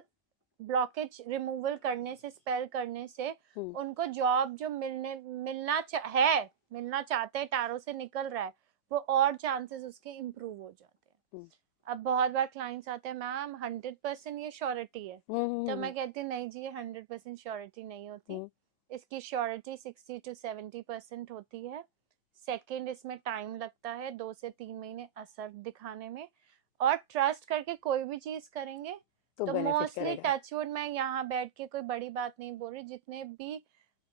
ब्लॉकेज रिमूवल करने से, स्पेल करने से उनको जॉब जो मिलना चाहते हैं, टारो से निकल रहा है, वो और चांसेस उसके इम्प्रूव हो जाते हैं। अब बहुत बार क्लाइंट्स आते हैं, मैम 100% ये श्योरिटी है, तो मैं कहती हूँ नहीं जी, ये 100% श्योरिटी नहीं होती। इसकी श्योरिटी 60 to 70% होती है। सेकंड, इसमें टाइम लगता है 2 से 3 महीने असर दिखाने में, और ट्रस्ट करके कोई भी चीज करेंगे तो मोस्टली टचवुड, मैं यहाँ बैठ के कोई बड़ी बात नहीं बोल रही, जितने भी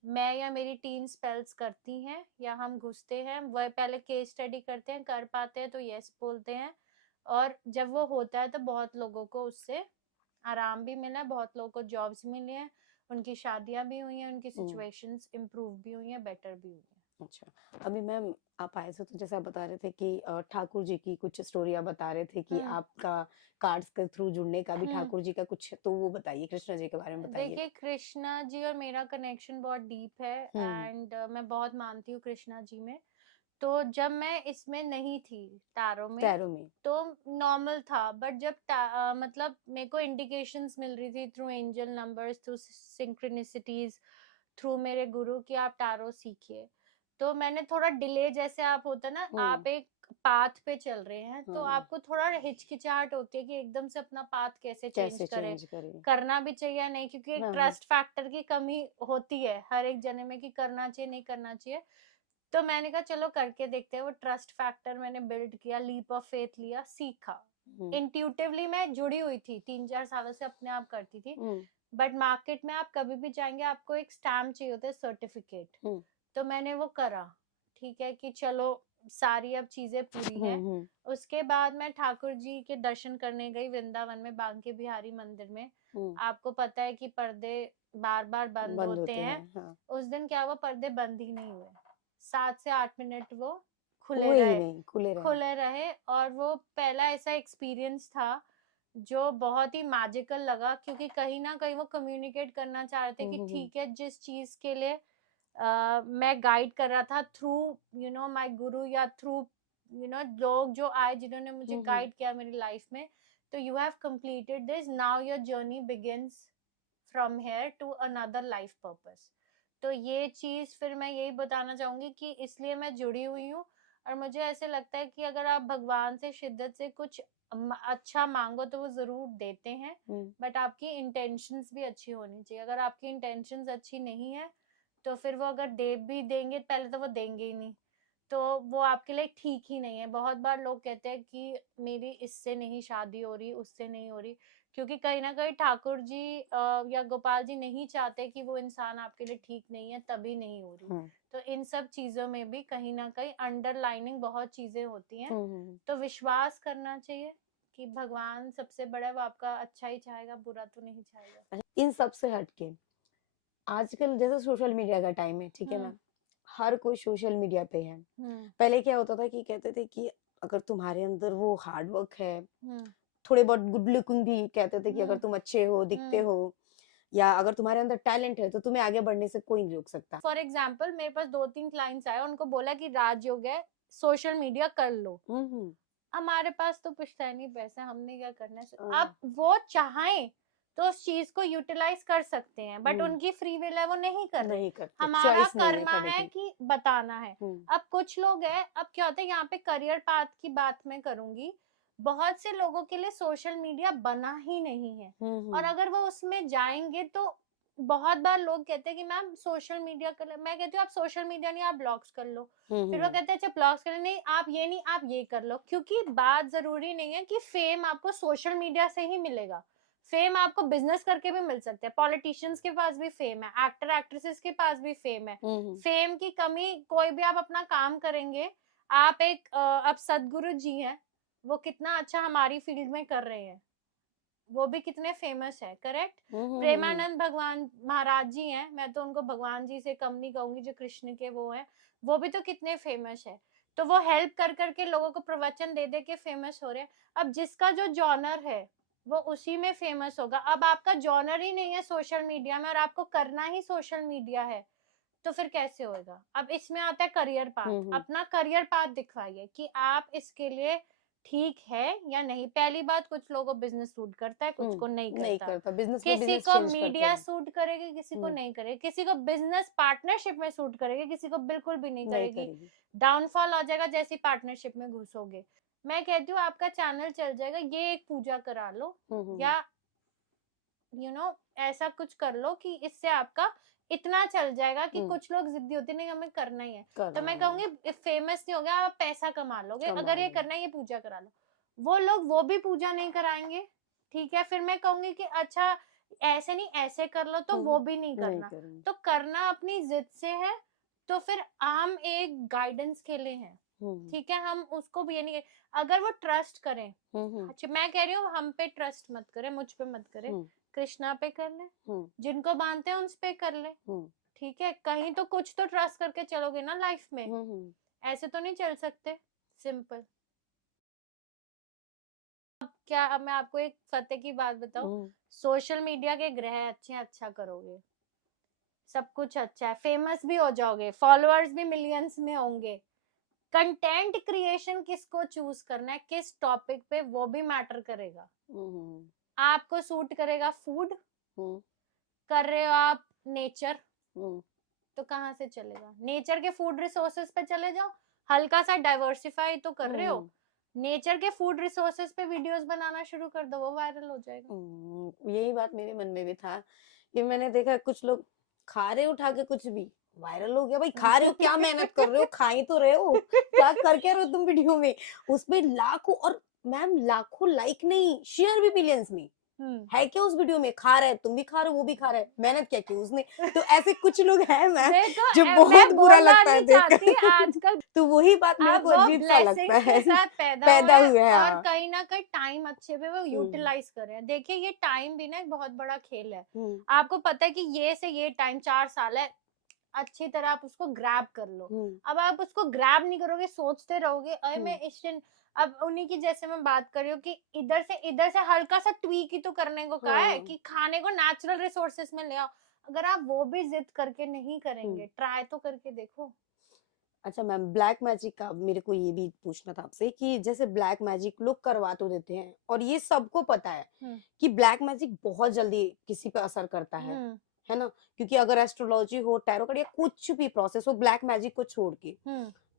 मैं या मेरी टीम स्पेल्स करती हैं या हम घुसते हैं, वह पहले केस स्टडी करते हैं, कर पाते हैं तो यस बोलते हैं, और जब वो होता है तो बहुत लोगों को उससे आराम भी मिला है, बहुत लोगों को जॉब्स मिली हैं, उनकी शादियां भी हुई हैं, उनकी सिचुएशंस इम्प्रूव भी हुई हैं, बेटर भी हुई हैं। अच्छा, अभी मैम आप आए थे तो जैसे आप बता रहे थे कि ठाकुर जी की कुछ स्टोरी आप बता रहे थे कि आपका कार्ड्स के थ्रू जुड़ने का भी ठाकुर जी का कुछ, तो वो बताइए, कृष्णा जी के बारे में बताइए। देखिए कृष्णा जी और मेरा कनेक्शन बहुत डीप है, एंड मैं बहुत मानती हूँ कृष्णा जी में। तो जब मैं इसमें नहीं थी टैरो में तो नॉर्मल था, बट जब मतलब मेरे को इंडिकेशंस मिल रही थी through angel numbers, through synchronicities, through मेरे गुरु कि आप टैरो सीखिए, तो मैंने थोड़ा डिले, जैसे आप होता ना, आप एक पाथ पे चल रहे हैं तो आपको थोड़ा हिचकिचाहट होती है कि एकदम से अपना पाथ कैसे चेंज करें, करना भी चाहिए नहीं, क्योंकि एक ट्रस्ट फैक्टर की कमी होती है हर एक जने में कि करना चाहिए नहीं करना चाहिए। तो मैंने कहा चलो करके देखते हैं, वो ट्रस्ट फैक्टर मैंने बिल्ड किया, लीप ऑफ फेथ लिया, सीखा। इंट्यूटिवली मैं जुड़ी हुई थी, 3-4 सालों से अपने आप करती थी, बट मार्केट में आप कभी भी जाएंगे आपको एक स्टैम्प चाहिए होता है, सर्टिफिकेट, तो मैंने वो करा, ठीक है कि चलो सारी अब चीजें पूरी हैं। उसके बाद मैं ठाकुर जी के दर्शन करने गई वृंदावन में, बांके बिहारी मंदिर में। आपको पता है कि पर्दे बार बार बंद होते हैं। हाँ। उस दिन क्या हुआ, पर्दे बंद ही नहीं हुए, 7 से 8 मिनट वो खुले रहे, और वो पहला ऐसा एक्सपीरियंस था जो बहुत ही मैजिकल लगा, क्योंकि कहीं ना कहीं वो कम्युनिकेट करना चाह रहे थे कि ठीक है, जिस चीज के लिए मैं गाइड कर रहा था थ्रू माय गुरु, या थ्रू लोग जो आए जिन्होंने मुझे गाइड किया मेरी लाइफ में, तो you have completed this, now your journey begins from here to another life purpose. तो ये चीज फिर मैं यही बताना चाहूंगी कि इसलिए मैं जुड़ी हुई हूँ। और मुझे ऐसे लगता है कि अगर आप भगवान से शिद्दत से कुछ अच्छा मांगो तो वो जरूर देते हैं, बट आपकी इंटेंशंस भी अच्छी होनी चाहिए। अगर आपकी इंटेंशंस अच्छी नहीं है तो फिर वो अगर दे भी देंगे, पहले तो वो देंगे ही नहीं, तो वो आपके लिए ठीक ही नहीं है। बहुत बार लोग कहते हैं कि मेरी इससे नहीं शादी हो रही, उससे नहीं हो रही, क्योंकि कहीं ना कहीं ठाकुर जी या गोपाल जी नहीं चाहते कि वो इंसान आपके लिए ठीक नहीं है, तभी नहीं हो रही। तो इन सब चीजों में भी कहीं ना कहीं अंडरलाइनिंग बहुत चीजें होती हैं। तो विश्वास करना चाहिए कि भगवान सबसे बड़ा है, वो आपका अच्छा ही चाहेगा, बुरा तो नहीं चाहेगा। इन सब से हटके आजकल जैसे सोशल मीडिया का टाइम है, ठीक है मैम, हर कोई सोशल मीडिया पे है। पहले क्या होता था कि कहते थे कि अगर तुम्हारे अंदर वो हार्ड वर्क है, थोड़े बहुत गुड लुकिंग भी कहते थे कि अगर तुम अच्छे हो, दिखते हो, या अगर तुम्हारे अंदर टैलेंट है तो तुम्हें आगे बढ़ने से कोई नहीं रोक सकता। फॉर एग्जाम्पल मेरे पास 2-3 क्लाइंट्स आए, उनको बोला कि राजयोग है, सोशल मीडिया कर लो। हमारे पास तो पुश्तैनी पैसा, हमने क्या करना है। अब वो चाहें तो उस चीज को यूटिलाइज कर सकते हैं, बट उनकी फ्री विल है, वो नहीं कर रहे। हमारा कर्मा है कि बताना है। अब कुछ लोग हैं, अब क्या होता है यहाँ पे करियर पाथ की बात मैं करूंगी, बहुत से लोगों के लिए सोशल मीडिया बना ही नहीं है, और अगर वो उसमें जाएंगे तो बहुत बार लोग कहते हैं कि मैम सोशल मीडिया कर, मैं कहती हूँ आप सोशल मीडिया नहीं, आप ब्लॉग्स कर लो। फिर वो कहते हैं अच्छा ब्लॉग्स कर, नहीं आप ये नहीं, आप ये कर लो, क्योंकि बात जरूरी नहीं है कि फेम आपको सोशल मीडिया से ही मिलेगा। फेम आपको बिजनेस करके भी मिल सकता है। पॉलिटिशियंस के पास भी फेम है, एक्टर एक्ट्रेसेस के पास भी फेम है। फेम की कमी कोई भी, आप अपना काम करेंगे। आप एक अब सदगुरु जी हैं, वो कितना अच्छा हमारी फील्ड में कर रहे हैं, वो भी कितने फेमस है, करेक्ट। प्रेमानंद भगवान महाराज जी हैं, मैं तो उनको भगवान जी से कम नहीं कहूंगी, जो कृष्ण के वो हैं, वो भी तो कितने फेमस है। तो वो हेल्प कर करके लोगों को प्रवचन दे दे के फेमस हो रहे हैं। अब जिसका जो जॉनर है वो उसी में फेमस होगा। अब आपका जॉनर ही नहीं है सोशल मीडिया में और आपको करना ही सोशल मीडिया है, तो फिर कैसे होगा। अब इसमें आता है करियर पाथ। अपना करियर पाथ दिखवाइए कि आप इसके लिए ठीक है या नहीं। पहली बात, कुछ लोगों को बिजनेस सूट करता है, कुछ को नहीं करता। बिजनेस किसी को मीडिया सूट करेगी, किसी को नहीं करेगी, किसी को बिजनेस पार्टनरशिप में सूट करेगी, किसी को बिल्कुल भी नहीं करेगी। डाउनफॉल आ जाएगा जैसी पार्टनरशिप में घुसोगे। मैं कहती हूँ आपका चैनल चल जाएगा, ये एक पूजा करा लो, या ऐसा कुछ कर लो कि इससे आपका इतना चल जाएगा कि कुछ लोग जिद्दी होते नहीं, हमें करना ही है, तो मैं कहूंगी फेमस नहीं हो गया, आप पैसा कमा लोगे, अगर ये करना है ये पूजा करा लो। वो लोग वो भी पूजा नहीं कराएंगे, ठीक है। फिर मैं कहूंगी कि अच्छा ऐसे नहीं, ऐसे कर लो, तो वो भी नहीं करना। तो करना अपनी जिद से है, तो फिर हम एक गाइडेंस के लिए हैं, ठीक है। हम उसको भी ये नहीं, अगर वो ट्रस्ट करें, अच्छा मैं कह रही हूँ हम पे ट्रस्ट मत करें, मुझ पे मत करें, कृष्णा पे कर ले, जिनको मानते हैं उन पे कर ले, ठीक है। कहीं तो कुछ तो ट्रस्ट करके चलोगे ना लाइफ में, ऐसे तो नहीं चल सकते, सिंपल। अब क्या, अब मैं आपको एक फतेह की बात बताऊं, सोशल मीडिया के ग्रह अच्छे, अच्छा करोगे, सब कुछ अच्छा है, फेमस भी हो जाओगे, फॉलोअर्स भी मिलियंस में होंगे। कंटेंट क्रिएशन किसको चूज करना है, किस टॉपिक पे, वो भी मैटर करेगा। आपको सूट करेगा फूड, कर रहे हो आप नेचर, तो कहाँ से चलेगा। नेचर के फूड रिसोर्सेज पे चले जाओ, हल्का सा डाइवर्सिफाई तो कर रहे हो, नेचर के फूड रिसोर्सेज पे वीडियोस बनाना शुरू कर दो, वो वायरल हो जाएगा। यही बात मेरे मन में भी था कि मैंने देखा कुछ लोग खा रहे उठा के कुछ भी, वायरल हो गया। भाई खा रहे हो, क्या मेहनत कर रहे हो, खा ही तो रहे हो, क्या करके रहे हो तुम वीडियो में, उसमें लाखों, और मैम लाखों लाइक नहीं, शेयर भी मिलियंस में है क्या उस वीडियो में। खा रहे हैं, तुम भी खा रहे हो, वो भी खा रहे हैं, मेहनत क्या की उसने। तो ऐसे कुछ लोग हैं मैम जो बहुत बुरा लगता है देखकर। आजकल तो वही बात मेरे को अजीब सा लगता है, पैदा हुआ है, और कहीं ना कहीं टाइम अच्छे पे वो यूटिलाइज कर रहे हैं। देखिए ये टाइम भी ना एक बहुत बड़ा खेल है। आपको पता है कि ये से ये टाइम 4 साल है, अच्छी तरह आप उसको ग्रैब कर लो। अब आप उसको ग्रैब नहीं करोगे, सोचते रहोगे अरे मैं इस दिन, अब उन्हीं की जैसे मैं बात कर रही हूँ कि इधर से हल्का सा ट्वीक ही तो करने को कहा है कि खाने को नेचुरल रिसोर्सेस में ले आओ। अगर आप वो भी जिद करके नहीं करेंगे, ट्राई तो करके देखो। अच्छा मैम, ब्लैक मैजिक का मेरे को ये भी पूछना था आपसे कि जैसे ब्लैक मैजिक लोग करवा तो देते हैं, और ये सबको पता है कि ब्लैक मैजिक बहुत जल्दी किसी पे असर करता है ना, क्योंकि अगर एस्ट्रोलॉजी हो, टैरो कार्ड या कुछ भी प्रोसेस हो ब्लैक मैजिक को छोड़ के,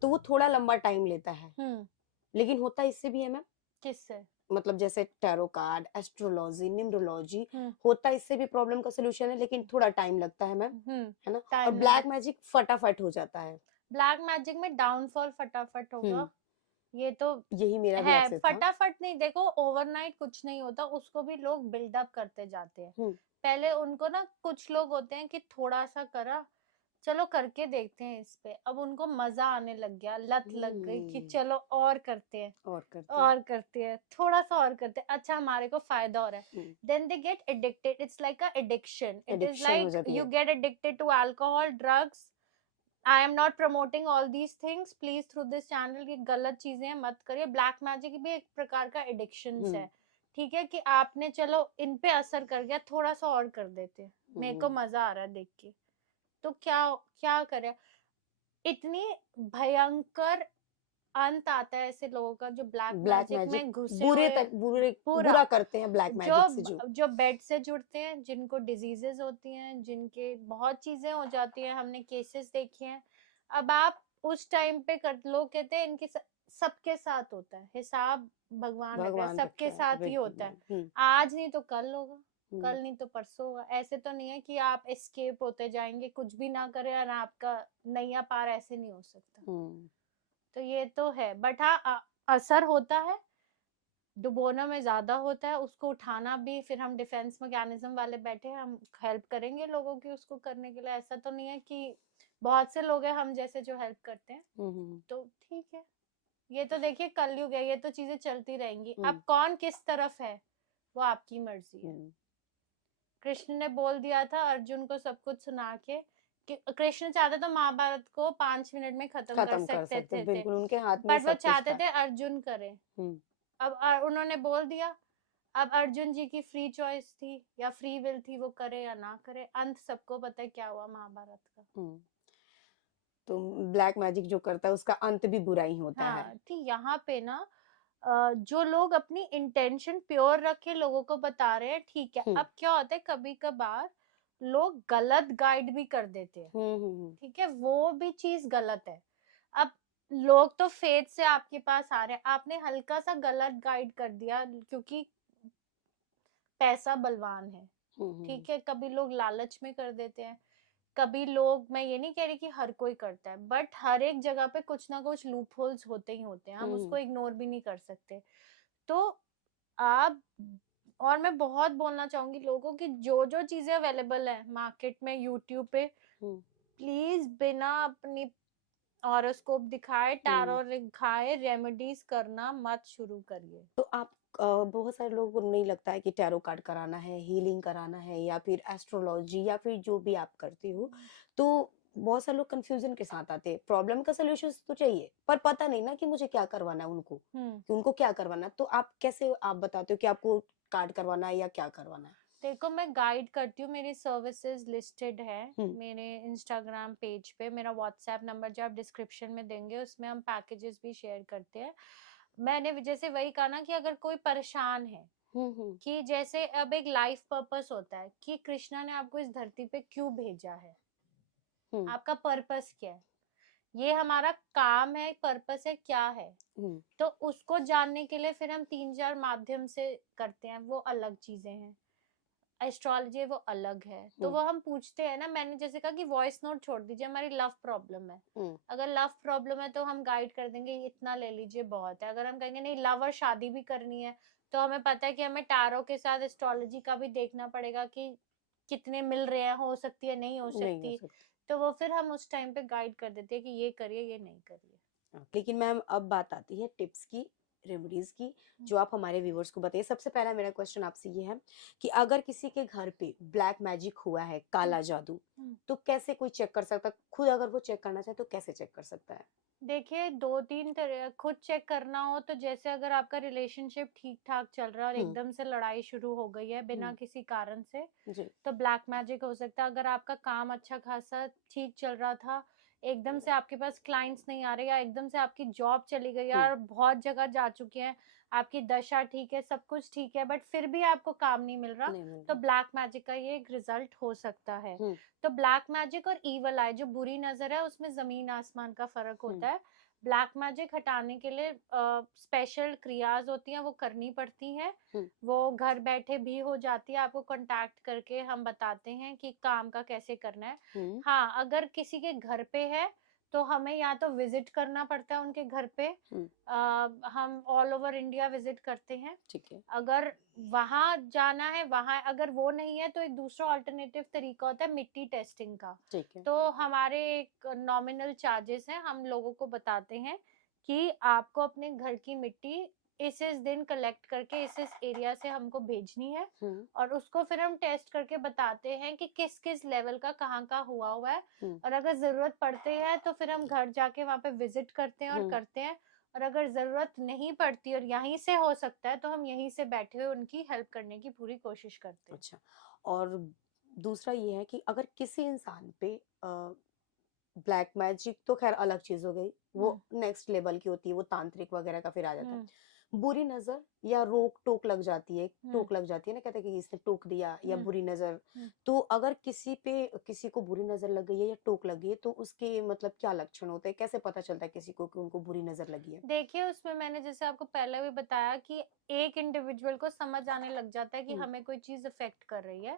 तो वो थोड़ा लंबा टाइम लेता है, हम्म। लेकिन होता इससे भी है मैम। किससे? मतलब जैसे टैरो कार्ड, एस्ट्रोलॉजी, न्यूमरोलॉजी, हम्म। होता इससे भी प्रॉब्लम का सोल्यूशन है, लेकिन थोड़ा टाइम लगता है मैम, है ना। और टाइम ब्लैक मैजिक फटाफट हो जाता है। ब्लैक मैजिक में डाउनफॉल फटाफट होगा, ये तो यही मेरा भी है। आपसे था। फटाफट नहीं, देखो ओवरनाइट कुछ नहीं होता, उसको भी लोग बिल्डअप करते जाते हैं। हम्म पहले उनको ना, कुछ लोग होते हैं कि थोड़ा सा करा, चलो करके देखते हैं इस पे, अब उनको मजा आने लग गया, लत लग गई कि चलो और करते हैं, और करते हैं। और करते हैं, थोड़ा सा और करते हैं, अच्छा हमारे को फायदा हो रहा है, then they get addicted. It's like a addiction, it is addiction हो लाइक जाती यू है। Get addicted to alcohol, drugs. I am not promoting all these things please through this channel, ये गलत चीजें हैं, मत करिए। ब्लैक मैजिक भी एक प्रकार का एडिक्शन है, ठीक है, कि आपने चलो इन पे असर कर गया, थोड़ा सा और कर देते, मेरे को मजा आ रहा है देख के, तो क्या क्या करे। इतनी भयंकर अंत आता है ऐसे लोगों का जो ब्लैक ब्लैक मैजिक मैजिक में घुसे बुरे हुए, तक बुरे पूरा बुरा करते हैं ब्लैक जो मैजिक से जो। जो बेड से जुड़ते हैं, जिनको डिजीजेस होती हैं, जिनके बहुत चीजें हो जाती हैं, हमने केसेस देखे हैं। अब आप उस टाइम पे कर लो, कहते हैं इनके सबके साथ होता है, हिसाब भगवान रख रहा है, भगवान सबके रखता है, साथ ही बिल्कुल होता है। मैम। आज नहीं तो कल होगा, कल नहीं तो परसों होगा, ऐसे तो नहीं है कि आप एस्केप होते जाएंगे, कुछ भी ना करें और आपका नैया पार, ऐसे नहीं हो सकता। तो ये तो है, बट हाँ असर होता है, डुबोना में ज्यादा होता है, उसको उठाना भी, फिर हम डिफेंस मैकेनिज्म वाले बैठे हैं, हम हेल्प करेंगे लोगों की उसको करने के लिए। ऐसा तो नहीं है कि बहुत से लोग हैं हम जैसे जो हेल्प करते हैं, तो ठीक है। ये तो देखिए कलयुग है, ये तो चीजें चलती रहेंगी। अब कौन किस तरफ है वो आपकी मर्जी है। कृष्ण ने बोल दिया था अर्जुन को सब कुछ सुना के, कि कृष्ण चाहते तो महाभारत को 5 मिनट में खत्म कर सकते थे, बिल्कुल, उनके हाथ में ही बट वो सब कुछ चाहते था। थे अर्जुन करे। अब उन्होंने बोल दिया, अब अर्जुन जी की फ्री चॉइस थी या फ्री विल थी, वो करे या ना करे, अंत सबको पता है क्या हुआ महाभारत का। तो ब्लैक मैजिक जो करता है उसका अंत भी बुरा ही होता है। हाँ ठीक, यहाँ पे ना जो लोग अपनी इंटेंशन प्योर रखे लोगों को बता रहे हैं, ठीक है। अब क्या होता है, कभी कभार लोग गलत गाइड भी कर देते हैं, ठीक है, वो भी चीज गलत है। अब लोग तो फेथ से आपके पास आ रहे हैं, आपने हल्का सा गलत गाइड कर दिया, क्योंकि पैसा बलवान है, ठीक है। कभी लोग लालच में कर देते हैं, कभी लोग, मैं ये नहीं कह रही कि हर कोई करता है, बट हर एक जगह पे कुछ ना कुछ लूप होल्स होते ही होते हैं, हम उसको इग्नोर भी नहीं कर सकते। तो आप, और मैं बहुत बोलना चाहूंगी लोगों की, जो जो चीजें अवेलेबल है मार्केट में, यूट्यूब पे, प्लीज बिना अपनी हॉरोस्कोप दिखाए, टैरो दिखाए रेमेडीज करना मत शुरू करिए। तो आप बहुत सारे लोगों को नहीं लगता है कि टैरो कार्ड कराना है, हीलिंग कराना है, या फिर एस्ट्रोलॉजी, या फिर जो भी आप करते हो, तो बहुत सारे लोग कंफ्यूजन के साथ आते हैं। प्रॉब्लम का सोल्यूशन तो चाहिए, पर पता नहीं ना कि मुझे क्या करवाना है उनको, कि उनको क्या करवाना है। तो आप कैसे आप बताते हो कि आपको कार्ड करवाना है या क्या करवाना है? देखो मैं गाइड करती हूँ, मेरी सर्विसेज लिस्टेड है मेरे इंस्टाग्राम पेज पे, मेरा व्हाट्सएप नंबर जो आप डिस्क्रिप्शन में देंगे, उसमें हम पैकेजेस भी शेयर करते हैं। मैंने जैसे वही कहा ना कि अगर कोई परेशान है, कि जैसे अब एक लाइफ पर्पस होता है कि कृष्णा ने आपको इस धरती पे क्यों भेजा है, आपका पर्पस क्या है, ये हमारा काम है, पर्पस है क्या है, तो उसको जानने के लिए फिर हम 3-4 माध्यम से करते हैं, वो अलग चीजें हैं। एस्ट्रोलॉजी वो अलग है, तो वो हम पूछते हैं ना, मैंने जैसे कहा कि वॉइस नोट छोड़ दीजिए, हमारी लव प्रॉब्लम है, अगर लव प्रॉब्लम है तो हम गाइड कर देंगे, इतना ले लीजिए बहुत है। अगर हम कहेंगे नहीं लव और शादी भी करनी है, तो हमें पता है कि हमें टैरो के साथ एस्ट्रोलॉजी का भी देखना पड़ेगा कि कितने मिल रहे हैं, हो सकती है नहीं हो सकती, तो वो फिर हम उस टाइम पे गाइड कर देते हैं कि ये करिए ये नहीं करिए। लेकिन मैम अब बात आती है टिप्स की, रेमेडीज की, जो आप हमारे व्यूवर्स को बताइए। सबसे पहला मेरा क्वेश्चन आपसे ये है कि अगर किसी के घर पे ब्लैक मैजिक हुआ है, काला जादू, तो कैसे कोई चेक कर सकता है? खुद अगर वो चेक करना चाहे तो कैसे चेक कर सकता है? देखिए 2-3 तरह खुद चेक करना हो तो, जैसे अगर आपका रिलेशनशिप ठीक ठाक चल रहा है और एकदम से लड़ाई शुरू हो गई है बिना किसी कारण से, तो ब्लैक मैजिक हो सकता है। अगर आपका काम अच्छा खासा ठीक चल रहा था, एकदम से आपके पास क्लाइंट्स नहीं आ रहे, या एकदम से आपकी जॉब चली गई और बहुत जगह जा चुके हैं, आपकी दशा ठीक है, सब कुछ ठीक है, बट फिर भी आपको काम नहीं मिल रहा, तो ब्लैक मैजिक का ये एक रिजल्ट हो सकता है। तो ब्लैक मैजिक और ईवल आई, जो बुरी नजर है, उसमें जमीन आसमान का फर्क होता है। ब्लैक मैजिक हटाने के लिए स्पेशल क्रियाज होती हैं, वो करनी पड़ती हैं। वो घर बैठे भी हो जाती है, आपको कांटेक्ट करके हम बताते हैं कि काम का कैसे करना है। हाँ, अगर किसी के घर पे है तो हमें या तो विजिट करना पड़ता है उनके घर पे। हम ऑल ओवर इंडिया विजिट करते हैं। ठीक है। अगर वहां जाना है, वहां अगर वो नहीं है तो एक दूसरा ऑल्टरनेटिव तरीका होता है मिट्टी टेस्टिंग का। ठीक है। तो हमारे एक नॉमिनल चार्जेस हैं, हम लोगों को बताते हैं कि आपको अपने घर की मिट्टी इस दिन कलेक्ट करके इस एरिया से हमको भेजनी है, और उसको फिर हम टेस्ट करके बताते हैं कि किस किस लेवल का कहाँ का हुआ है। और अगर जरूरत पड़ती है तो फिर हम घर जाके वहाँ पे विजिट करते हैं और करते हैं। और अगर जरूरत नहीं पड़ती और यहीं से हो सकता है तो हम यहीं से बैठे हुए उनकी हेल्प करने की पूरी कोशिश करते हैं। अच्छा, और दूसरा ये है कि अगर किसी इंसान पे ब्लैक मैजिक तो खैर अलग चीज हो गई, वो नेक्स्ट लेवल की होती है, वो तांत्रिक वगैरह का फिर आ जाता है। बुरी नजर या रोक टोक लग जाती है, टोक लग जाती है ना, कहते हैं कि इसने टोक दिया या बुरी नजर। तो अगर किसी को बुरी नजर लग गई है या टोक लगी है तो उसके मतलब क्या लक्षण होते हैं, कैसे पता चलता है किसी को कि उनको बुरी नजर लगी है? देखिए, उसमें मैंने जैसे आपको पहले भी बताया कि एक इंडिविजुअल को समझ आने लग जाता है कि हमें कोई चीज अफेक्ट कर रही है।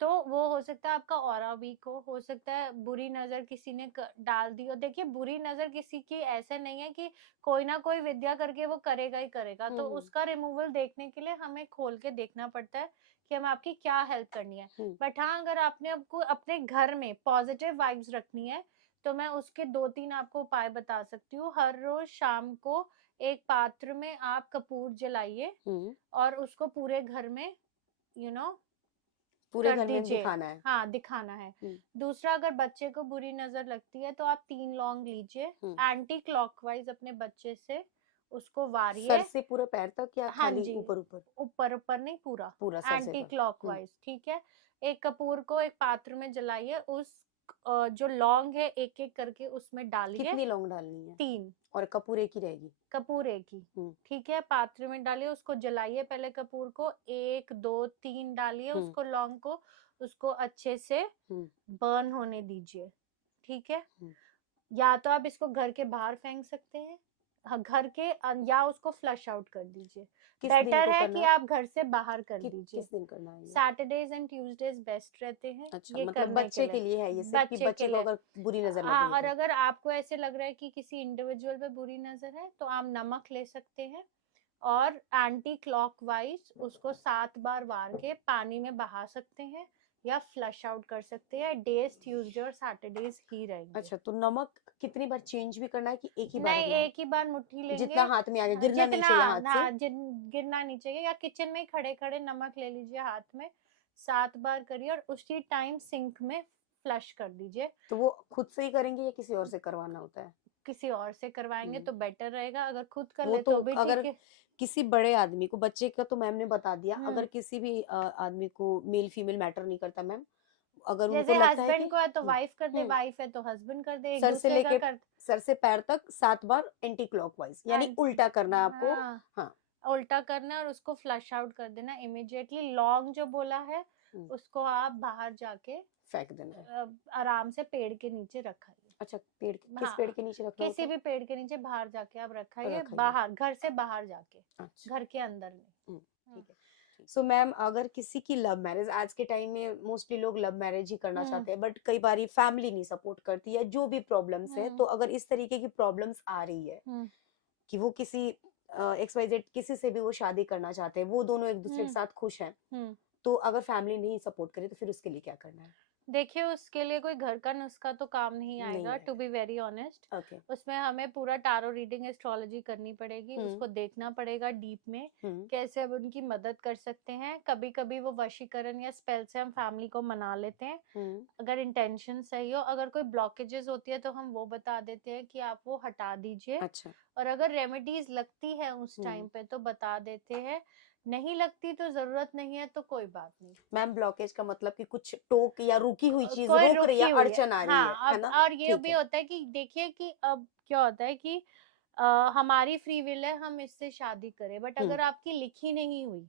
तो वो हो सकता है आपका ऑरा वीक हो सकता है बुरी नजर किसी ने डाल दी हो। देखिए, बुरी नजर किसी की ऐसे नहीं है कि कोई ना कोई विद्या करके वो करेगा ही करेगा। तो उसका रिमूवल देखने के लिए हमें खोल के देखना पड़ता है कि हम आपकी क्या हेल्प करनी है। बट हाँ, अगर आपने आपको अपने घर में पॉजिटिव वाइब्स रखनी है तो मैं उसके 2-3 आपको उपाय बता सकती हूँ। हर रोज शाम को एक पात्र में आप कपूर जलाइए और उसको पूरे घर में पूरे कर घर में दीजिए। दिखाना है। हाँ, दिखाना है। दूसरा, अगर बच्चे को बुरी नजर लगती है तो आप 3 लौंग लीजिए, एंटी क्लॉकवाइज अपने बच्चे से उसको सर वारिए। से पूरे पैर तक या हाँ खाली जी, ऊपर ऊपर? ऊपर ऊपर नहीं, पूरा पूरा सर से एंटी पर। क्लॉकवाइज, ठीक है। एक कपूर को एक पात्र में जलाइए, उस जो लौंग है एक एक करके उसमें डालिए। कितनी लौंग डालनी है? 3 और कपूर एक ही रहेगी? कपूर एक ही, ठीक है। पात्र में डालिए, उसको जलाइए, पहले कपूर को 1 2 3 डालिए, उसको लौंग को उसको अच्छे से बर्न होने दीजिए, ठीक है। या तो आप इसको घर के बाहर फेंक सकते हैं, घर के या उसको फ्लश आउट कर दीजिए। बेटर है कि आप घर से बाहर कर दीजिए। किस दिन करना है ये? सैटरडेज एंड ट्यूसडेज बेस्ट रहते हैं। अच्छा, ये मतलब करने बच्चे के के लिए है ये सिर्फ कि बच्चे को अगर बुरी नजर लगी हाँ, है और तो? अगर आपको ऐसे लग रहा है कि किसी इंडिविजुअल पे बुरी नजर है तो आप नमक ले सकते हैं और एंटी क्लॉकवाइज उसको 7 बार वार के पानी में बहा सकते हैं या फ्लश आउट कर सकते हैं। डेज ट्यूसडे और सैटरडेज ही रहेंगे। अच्छा, तो नमक कितनी बार चेंज भी करना है कि एक ही बार नहीं, रखना है? एक ही बार मुट्ठी लेंगे, जितना हाथ में आ गया, गिरना नहीं जितना चाहिए हाथ से? गिरना नहीं चाहिए। या किचन में खड़े खड़े नमक ले लीजिए हाथ में, 7 बार करिए और उसी टाइम सिंक में फ्लश कर दीजिए। तो वो खुद से ही करेंगे या किसी और से करवाना होता है? किसी और से करवाएंगे तो बेटर रहेगा, अगर खुद कर वो ले तो तो भी अगर ठीक है। किसी बड़े आदमी को, बच्चे का तो मैम ने बता दिया, अगर किसी भी आदमी को मेल फीमेल मैटर नहीं करता मैम, अगर उनको जैसे लगता है हस्बैंड कि को है तो वाइफ कर दे, वाइफ है तो हस्बैंड कर दे, एक सर से दूसरे का लेके कर। सर से पैर तक 7 बार एंटी क्लॉकवाइज, यानी उल्टा करना है आपको। हाँ, हाँ, उल्टा करना है और उसको फ्लश आउट कर देना इमीडिएटली। लॉन्ग जो बोला है उसको आप बाहर जाके फेंक देना है। आराम से पेड़ के नीचे रखाइए। अच्छा, किस पेड़ हाँ, के नीचे रखना होता किसी है? भी पेड़ के नीचे बाहर जाके आप रखाइए, रखाइए। बाहर, घर से बाहर जाके, अच्छा, घर के अंदर नहीं। ठीक है। सो मैम, अगर किसी की लव मैरिज, आज के टाइम में मोस्टली लोग लव मैरिज ही करना चाहते हैं, बट कई बार फैमिली नहीं सपोर्ट करती है, जो भी प्रॉब्लम्स है, तो अगर इस तरीके की प्रॉब्लम्स आ रही है कि वो किसी XYZ किसी से भी वो शादी करना चाहते हैं, वो दोनों एक दूसरे के साथ खुश हैं, तो अगर फैमिली नहीं सपोर्ट करे तो फिर उसके लिए क्या करना है? देखिए, उसके लिए कोई घर का नुस्खा तो काम नहीं आएगा, टू बी वेरी ऑनेस्ट। उसमें हमें पूरा टारो रीडिंग, एस्ट्रोलॉजी करनी पड़ेगी, उसको देखना पड़ेगा डीप में कैसे अब उनकी मदद कर सकते हैं। कभी कभी वो वशीकरण या स्पेल से हम फैमिली को मना लेते हैं, अगर इंटेंशन सही हो। अगर कोई ब्लॉकेजेस होती है तो हम वो बता देते हैं कि आप वो हटा दीजिए। अच्छा। और अगर रेमेडीज लगती है उस टाइम पे तो बता देते हैं, नहीं लगती तो जरूरत नहीं है तो कोई बात नहीं। मैम, ब्लॉकेज का मतलब कि कुछ टोक या रुकी हुई चीज कोई रोक रही है, रुकी हुई है, अड़चन आ रही हाँ। है ना? और ये ठीक भी है। होता है कि देखिए कि अब क्या होता है कि हमारी फ्री विल है हम इससे शादी करें, बट अगर आपकी लिखी नहीं हुई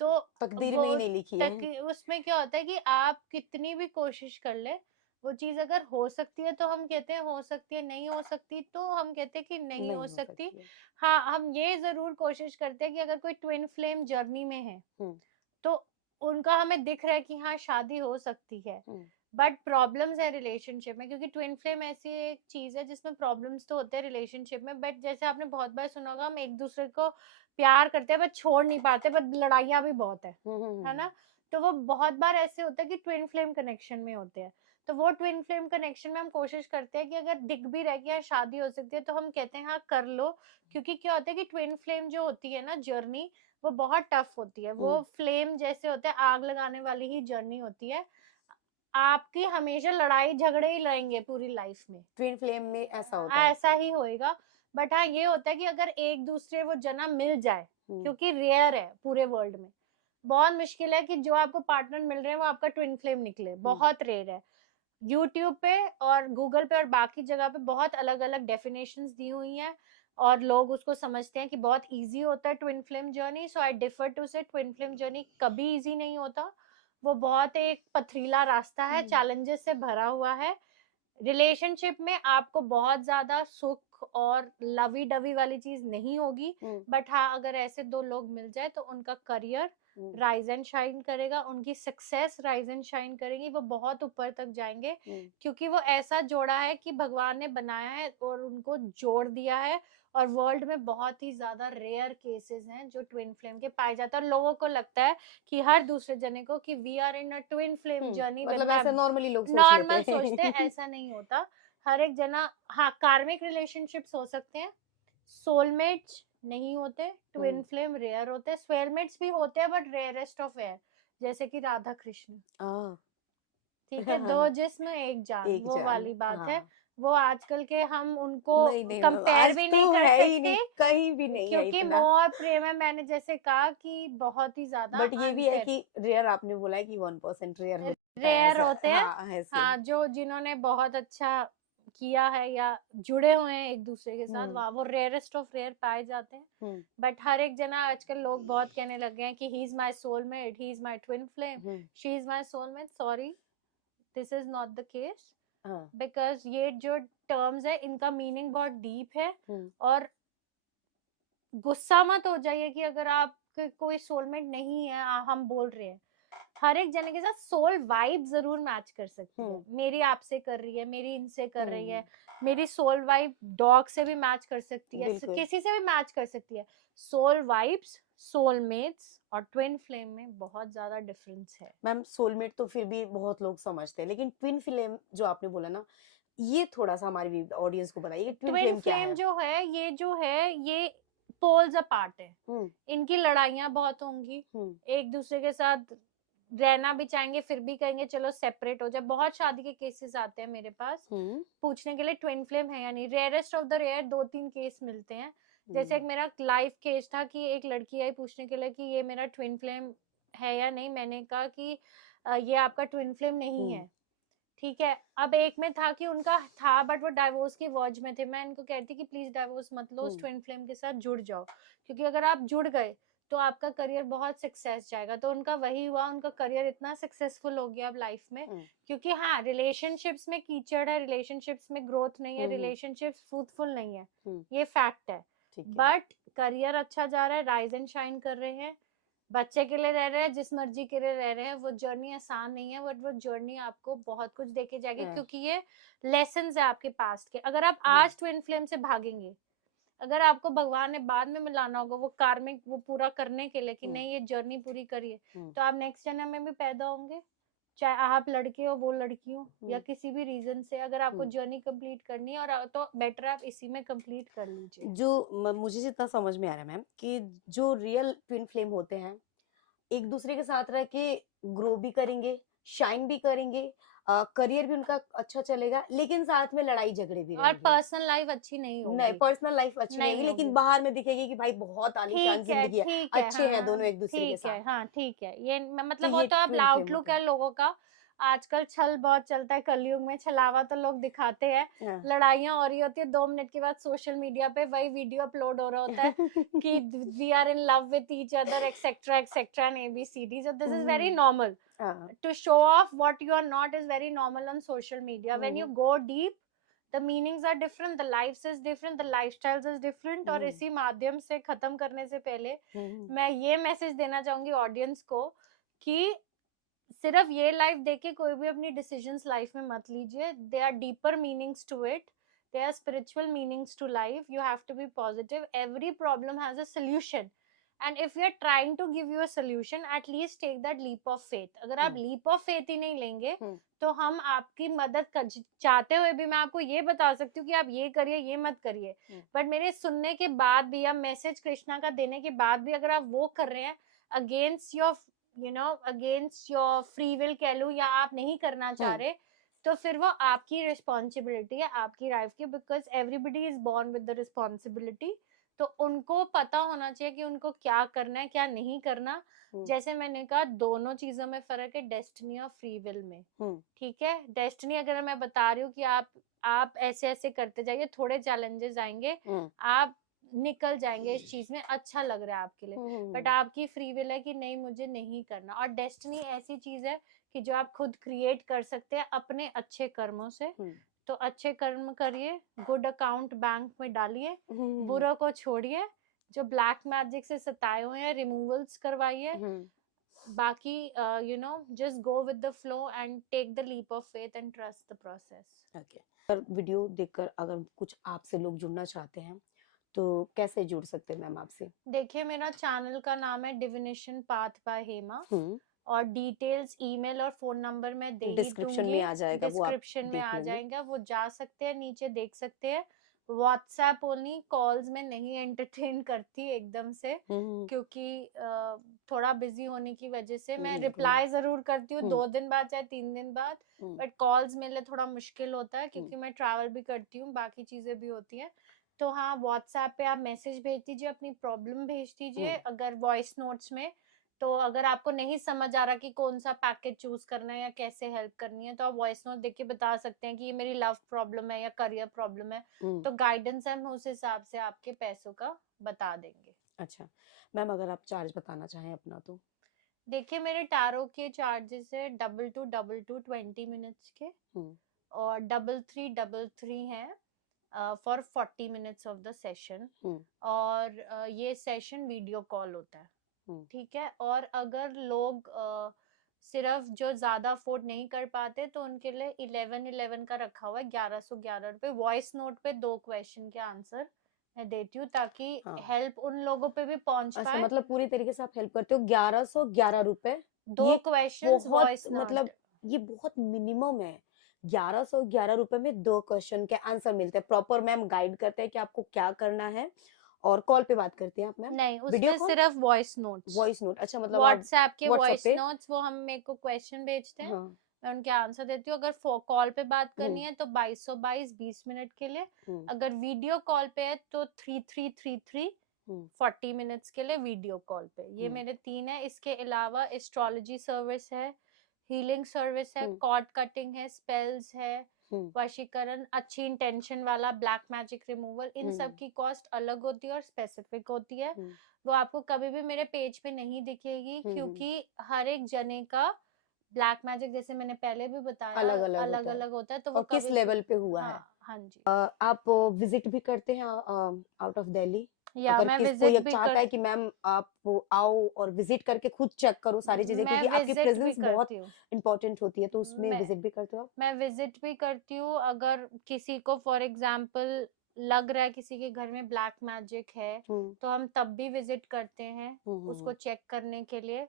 तो तकदीर वो में ही नहीं लिखी है। उसमें क्या होता है कि आप कितनी भी कोशिश कर ले, वो चीज अगर हो सकती है तो हम कहते हैं हो सकती है, नहीं हो सकती तो हम कहते हैं कि नहीं हो नहीं हो सकती। सकती है। हाँ, हम ये जरूर कोशिश करते हैं कि अगर कोई ट्विन फ्लेम जर्नी में है हुँ, तो उनका हमें दिख रहा है कि हाँ शादी हो सकती है, हुँ, बट प्रॉब्लम्स है रिलेशनशिप में, क्योंकि ट्विन फ्लेम ऐसी एक चीज है जिसमें प्रॉब्लम्स तो होते हैं रिलेशनशिप में, बट जैसे आपने बहुत बार सुना होगा, हम एक दूसरे को प्यार करते हैं बट छोड़ नहीं पाते, बट लड़ाइयाँ भी बहुत हुँ, हुँ, है हुँ, ना? तो वो बहुत बार ऐसे होता है कि ट्विन फ्लेम कनेक्शन में होते हैं। तो वो ट्विन फ्लेम कनेक्शन में हम कोशिश करते हैं कि अगर दिख भी रहा है कि हाँ शादी हो सकती है तो हम कहते हैं हाँ कर लो, क्योंकि क्या होता है कि ट्विन फ्लेम जो होती है ना जर्नी, वो बहुत टफ होती है। वो हुँ। फ्लेम जैसे होते हैं आग लगाने वाली ही जर्नी होती है। आपकी हमेशा लड़ाई झगड़े ही रहेंगे पूरी लाइफ में। ट्विन फ्लेम में ऐसा होता है। ऐसा ही होएगा। बट हाँ ये होता है कि अगर एक दूसरे वो जना मिल जाए, हुँ, क्योंकि रेयर है पूरे वर्ल्ड में, बहुत मुश्किल है कि जो आपको पार्टनर मिल रहे हैं वो आपका ट्विन फ्लेम निकले, हुँ, बहुत रेयर है। यूट्यूब पे और गूगल पे और बाकी जगह पे बहुत अलग अलग डेफिनेशंस दी हुई हैं, और लोग उसको समझते हैं कि बहुत इजी होता है twin flame journey. So I differ to say twin flame journey कभी इजी नहीं होता। वो बहुत एक पथरीला रास्ता है, हुँ, चैलेंजेस से भरा हुआ है। रिलेशनशिप में आपको बहुत ज्यादा सुख और लवी डवी वाली चीज नहीं होगी, हुँ, बट हाँ अगर ऐसे दो लोग मिल जाए तो उनका career hmm, rise and shine करेगा, उनकी सक्सेस राइज एंड शाइन करेगी, वो बहुत ऊपर तक जाएंगे, हुँ। क्योंकि वो ऐसा जोड़ा है कि भगवान ने बनाया है और उनको जोड़ दिया है। और वर्ल्ड में बहुत ही ज्यादा रेयर केसेस हैं जो ट्विन फ्लेम के पाए जाते हैं, और लोगों को लगता है कि हर दूसरे जने को कि we are in a twin flame journey with मतलब माई, ऐसे नॉर्मली लोग सोच लेते नॉर्मल सोचते हैं, हैं। ऐसा नहीं होता। हर एक जना, हाँ कार्मिक रिलेशनशिप्स हो सकते हैं, सोलमेट्स नहीं होते, ट्विन हुँ, फ्लेम रेयर होते हैं, सोलमेट्स भी होते हैं बट रेयरेस्ट ऑफ रेयर, जैसे कि राधा कृष्ण। ओह! ठीक है, दो जिस्म एक जान, एक वो जान, वाली बात है। हाँ। वो आजकल के हम उनको नहीं, नहीं मैम, कंपेयर आज भी तो नहीं कर है ही सकते, नहीं, कहीं भी नहीं है क्योंकि इतना। मोह और प्रेम है, मैंने जैसे कहा कि बहुत ही ज्यादा बट ये भी है अनफेयर कि रेयर आपने बोला है कि 1% रेयर होता है रेयर ऐसा, होते हैं। हाँ, ऐसे। हाँ, जो जिन्होंने बहुत अच्छा किया है या जुड़े हुए हैं एक दूसरे के साथ, हुँ, वहाँ वो रेयरेस्ट ऑफ रेयर पाए जाते हैं। हुँ, बट हर एक जना आजकल लोग बहुत कहने लग गए हैं कि he is my soulmate, he is my twin flame, hmm, she is my soulmate. Sorry, this is not the case, हाँ, बिकॉज ये जो टर्म्स है इनका मीनिंग बहुत डीप है। हुँ, और गुस्सा मत हो जाइए कि अगर आप कोई सोलमेट नहीं है, हम बोल रहे हैं, हर एक जने के साथ सोल वाइब जरूर मैच कर सकती है। हुँ, मेरी आपसे कर रही है, मेरी इनसे कर रही हुँ, है, मेरी सोल वाइब डॉग से भी मैच कर सकती है, बिल्कुल। किसी से भी मैच कर सकती है। सोल वाइब्स, सोलमेट्स और ट्विन फ्लेम में बहुत ज्यादा डिफरेंस है। मैम सोलमेट तो फिर भी बहुत लोग समझते हैं, लेकिन ट्विन फ्लेम जो आपने बोला ना, ये थोड़ा-सा हमारी ऑडियंस को बताइए, ट्विन ट्विन फ्लेम क्या फ्लेम है? जो है ये पोल्स अपार्ट है। हुँ, इनकी लड़ाइयाँ बहुत होंगी, हुँ, एक दूसरे के साथ रहना भी चाहेंगे, फिर भी कहेंगे चलो सेपरेट हो जाए। बहुत शादी के केसेस आते हैं मेरे पास हुँ, पूछने के लिए ट्विन फ्लेम है या नहीं। Rarest of the rare 2-3 case मिलते हैं। जैसे एक हुँ, मेरा लाइव केस था कि एक लड़की आई पूछने के लिए कि ये मेरा ट्विन फ्लेम है या नहीं। मैंने कहा कि ये आपका ट्विन फ्लेम नहीं हुँ, है। ठीक है, अब एक में था कि उनका था बट वो डाइवोर्स की वर्ज में थे। मैं इनको कहती कि प्लीज डाइवोर्स मत लो, उस हुँ, ट्विन फ्लेम के साथ जुड़ जाओ, क्योंकि अगर आप जुड़ गए तो आपका करियर बहुत सक्सेस जाएगा। तो उनका वही हुआ, उनका करियर इतना सक्सेसफुल हो गया अब लाइफ में। हुँ, क्योंकि हाँ रिलेशनशिप्स में कीचड़ है, रिलेशनशिप्स में ग्रोथ नहीं है, हुँ, हुँ, रिलेशनशिप्स फ्रूटफुल नहीं है, हुँ, ये फैक्ट है। ठीक है। बट करियर अच्छा जा रहा है, राइज एंड शाइन कर रहे हैं, बच्चे के लिए रह रहे हैं, जिस मर्जी के लिए रह रहे हैं। वो जर्नी आसान नहीं है, बट वो जर्नी आपको बहुत कुछ देके जाएगी, हाँ, क्योंकि ये लेसन्स है आपके पास्ट के। अगर आप हुँ, आज ट्विन फ्लेम से भागेंगे, अगर आपको भगवान ने बाद में मिलाना होगा वो कार्मिक वो पूरा करने के लिए कि हुँ, नहीं ये जर्नी पूरी करिए, हुँ, तो आप नेक्स्ट जन्म में भी पैदा होंगे, चाहे आप लड़के हो वो लड़की हो, या हुँ, किसी भी रीजन से। अगर आपको हुँ। जर्नी कंप्लीट करनी है और तो बेटर आप इसी में कंप्लीट कर लीजिए। जो मुझे जितना समझ में आ रहा है मैम कि जो रियल ट्विन फ्लेम होते हैं, एक दूसरे के साथ रह के ग्रो भी करेंगे, शाइन भी करेंगे, करियर भी उनका अच्छा चलेगा, लेकिन साथ में लड़ाई झगड़े भी और रहेंगे। पर्सनल लाइफ अच्छी नहीं नहीं, होगी, पर्सनल लाइफ अच्छी नहीं होगी, नहीं लेकिन होगी। बाहर में दिखेगी कि भाई बहुत आलीशान जिंदगी है, अच्छे हैं हाँ, दोनों एक दूसरे के ठीक साथ। है, हाँ, ठीक है। ये तो मतलब वो ये तो अब ट्विन फ्लेम आउटलुक होते है हैं। लोगों का। आजकल छल बहुत चलता है, कलयुग में छलावा तो लोग दिखाते हैं, हाँ। लड़ाइयाँ हो रही होती है, 2 मिनट के बाद सोशल मीडिया पे वही वीडियो अपलोड हो रहा होता है कि we are in love with each other etcetera and ABCD, so this is very normal. हाँ। To show off what you are not is very normal on social media. When you go deep, the meanings are different, the lives is different, the lifestyles is different. और इसी माध्यम से खत्म करने से पहले मैं ये मैसेज देना चाहूंगी ऑडियंस को कि सिर्फ ये लाइफ देख के कोई भी अपनी डिसीजंस लाइफ में मत लीजिए. They are deeper meanings to it, they are spiritual meanings to life. You have to be positive. Every problem has a solution, and if we are trying to give you a solution, at least take that leap of faith. अगर आप leap of faith ही नहीं लेंगे तो हम आपकी मदद चाहते हुए भी मैं आपको ये बता सकती हूँ कि आप ये करिए, ये मत करिए, बट मेरे सुनने के बाद भी या मैसेज कृष्णा का देने के बाद भी अगर आप वो कर रहे हैं against your against your free will कह लूं, या आप नहीं करना चाह रहे, तो फिर वो आपकी रिस्पॉन्सिबिलिटी है, आपकी लाइफ की, because everybody is born with the responsibility. तो उनको पता होना चाहिए कि उनको क्या करना है, क्या नहीं करना. जैसे मैंने कहा, दोनों चीजों में फर्क है, डेस्टिनी और फ्री विल में. ठीक है, डेस्टिनी अगर मैं बता रही हूँ कि आप ऐसे ऐसे करते जाइए, थोड़े चैलेंजेस आएंगे, आप निकल जाएंगे इस चीज में, अच्छा लग रहा है आपके लिए, बट आपकी फ्री विल है कि नहीं मुझे नहीं करना. और डेस्टिनी ऐसी चीज है कि जो आप खुद क्रिएट कर सकते हैं अपने अच्छे कर्मों से. तो अच्छे कर्म करिए, गुड अकाउंट बैंक में डालिए, बुरा को छोड़िए, जो ब्लैक मैजिक से सताए हुए हैं रिमूवल्स करवाइए. बाकी just go with the flow and take the leap of faith and trust the process. Okay. अगर वीडियो देखकर अगर कुछ आपसे लोग जुड़ना चाहते हैं तो कैसे जुड़ सकते हैं मैम आपसे? देखिए, मेरा चैनल का नाम है डिविनेशन पाथ बाय हेमा, और डिटेल्स ईमेल और फोन नंबर मैं दे ही डिस्क्रिप्शन में आ जाएगा, वो आप डिस्क्रिप्शन में देख आ लेंगे. जाएगा, वो जा सकते हैं, नीचे देख सकते हैं. व्हाट्सएप ओनली, कॉल्स में नहीं एंटरटेन करती एकदम से, क्योंकि थोड़ा बिजी होने की वजह से मैं रिप्लाई जरूर करती हूँ 2 दिन बाद चाहे 3 दिन बाद, बट कॉल्स मेरे लिए थोड़ा मुश्किल होता है क्योंकि मैं ट्रैवल भी करती हूँ, बाकी चीजें भी होती हैं. तो हाँ, व्हाट्सएप पे आप मैसेज भेज दीजिए, अपनी प्रॉब्लम भेज दीजिए. अगर वॉइस नोट्स में, तो अगर आपको नहीं समझ आ रहा कि कौन सा पैकेज चूज करना है या कैसे हेल्प करनी है, तो आप वॉइस नोट देख के बता सकते हैं कि ये मेरी लव प्रॉब्लम है या करियर प्रॉब्लम है, तो गाइडेंस हम उस हिसाब से आपके पैसों का बता देंगे. अच्छा मैम, अगर आप चार्ज बताना चाहें अपना तो? देखिए, मेरे टैरो के चार्जेस है 2222 20 मिनट्स के, और 3333 है for 40 minutes of the session. और ये सेशन वीडियो कॉल होता है. ठीक है. और अगर लोग सिर्फ जो ज्यादा अफोर्ड नहीं कर पाते तो उनके लिए 1111 का रखा हुआ है, 1111 रुपए. वॉइस नोट पे 2 क्वेश्चन के आंसर मैं देती हूँ ताकि हेल्प उन लोगों पे भी पहुंच पाए. अच्छा, मतलब पूरी तरीके से आप हेल्प करते हो. 1111 रुपए, 2 क्वेश्चन वॉइस नोट. मतलब ये बहुत मिनिमम है. 1111 रुपए में 2 क्वेश्चन के आंसर मिलते हैं. प्रॉपर मैम गाइड करते हैं कि आपको क्या करना है. और कॉल पे बात करते हैं आप मैम? नहीं, उसमें सिर्फ वॉइस नोट्स. वॉइस नोट, अच्छा, मतलब व्हाट्सएप के वॉइस नोट्स, वो हम मेरे को क्वेश्चन भेजते हैं, मैं उनके आंसर देती हूँ. अगर कॉल पे बात करनी है तो 2222 20 मिनट के लिए. अगर वीडियो कॉल पे है तो 3333 40 मिनट्स के लिए वीडियो कॉल पे. ये मेरे 3 है. इसके अलावा एस्ट्रोलॉजी सर्विस है, हीलिंग सर्विस है, कॉर्ड कटिंग है, स्पेल्स है, वशीकरण, अच्छी इंटेंशन वाला ब्लैक मैजिक रिमूवल, इन सब की कॉस्ट अलग होती है और स्पेसिफिक होती है. वो आपको कभी भी मेरे पेज पे नहीं दिखेगी, क्योंकि हर एक जने का ब्लैक मैजिक, जैसे मैंने पहले भी बताया, अलग अलग होता है. तो वो किस लेवल पे हुआ है. हाँ जी. आप विजिट भी करते हैं आउट ऑफ दिल्ली? या अगर मैं किसको ये चाहता है कि मैम आप आओ और विजिट करके खुद चेक करो सारी चीजें, क्योंकि आपकी प्रेजेंस बहुत इम्पोर्टेंट होती है, तो उसमें विजिट भी करते हो? मैं विजिट भी करती हूँ. अगर किसी को फॉर एग्जाम्पल लग रहा है किसी के घर में ब्लैक मैजिक है, तो हम तब भी विजिट करते हैं उसको चेक करने के लिए,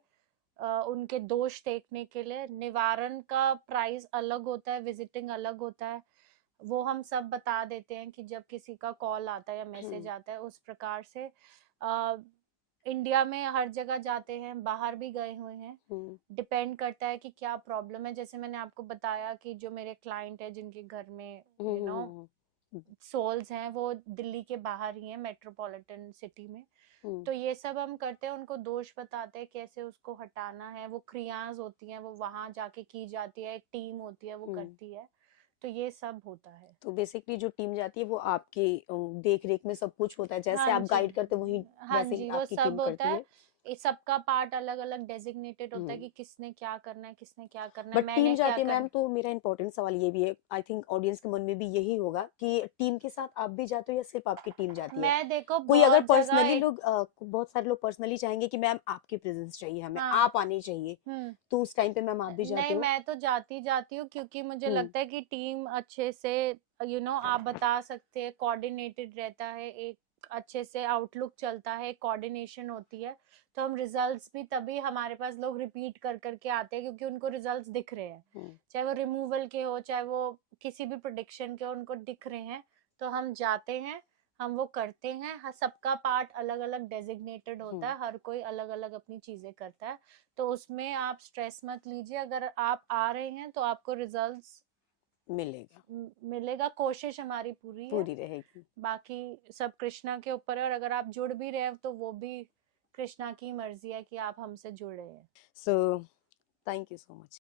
उनके दोष देखने के लिए. निवारण का प्राइस अलग होता है, विजिटिंग अलग होता है, वो हम सब बता देते हैं कि जब किसी का कॉल आता है या मैसेज आता है. उस प्रकार से इंडिया में हर जगह जाते हैं, बाहर भी गए हुए हैं. डिपेंड करता है कि क्या प्रॉब्लम है. जैसे मैंने आपको बताया कि जो मेरे क्लाइंट है जिनके घर में सोल्स हैं वो दिल्ली के बाहर ही हैं, मेट्रोपॉलिटन सिटी में। हम्म, तो ये सब हम करते हैं, उनको दोष बताते हैं कैसे उसको हटाना है। वो क्रियाज होती हैं वो वहां जाके की जाती है, एक टीम होती है वो हम्म। करती है। तो ये सब होता है। तो बेसिकली जो टीम जाती है वो आपके देख रेख में सब कुछ होता है, जैसे हाँ आप जी, गाइड करते हो वही हाँ वैसे ही जी, वो आपकी टीम सब होता करती है। है। इस सबका पार्ट अलग अलग डेजिग्नेटेड होता है हम्म। कि किसने क्या करना है, किसने क्या करना है, बट टीम मैंने क्या जाती है मैम, करना तो मेरा इंपॉर्टेंट सवाल ये भी है, आई थिंक ऑडियंस के मन में भी यही होगा कि टीम के साथ आप भी जाते हो या सिर्फ आपकी टीम है। जाती है? मैं देखो कोई अगर बहुत जगह पर्सनली एक, लोग बहुत सारे लोग पर्सनली चाहेंगे कि मैम आपकी प्रेजेंस चाहिए हमें, हाँ, आप आनी चाहिए, हम्म, तो उस टाइम पे मैम आप भी जाते नहीं हो? मैं तो जाती हूँ क्योंकि मुझे हम्म, लगता है कि टीम अच्छे से आप बता सकते हैं, कोऑर्डिनेटेड रहता है, एक अच्छे से आउटलुक चलता है, कोऑर्डिनेशन होती है। तो हम रिजल्ट्स भी तभी हमारे पास लोग रिपीट कर करके आते हैं क्योंकि उनको रिजल्ट्स दिख रहे हैं, हम्म, चाहे वो रिमूवल के हो चाहे वो किसी भी प्रोडिक्शन के हो, उनको दिख रहे हैं। तो हम जाते हैं, हम वो करते हैं। सबका पार्ट अलग अलग डेजिग्नेटेड होता हम्म। है, हर कोई अलग अलग अपनी चीजें करता है। तो उसमें आप स्ट्रेस मत लीजिए, अगर आप आ रहे हैं तो आपको रिजल्ट्स मिलेगा, मिलेगा। कोशिश हमारी पूरी है, पूरी रहेगी। बाकी सब कृष्णा के ऊपर है। और अगर आप जुड़ भी रहे हैं तो वो भी कृष्णा की मर्जी है कि आप हमसे जुड़ रहे हैं। So thank you so much.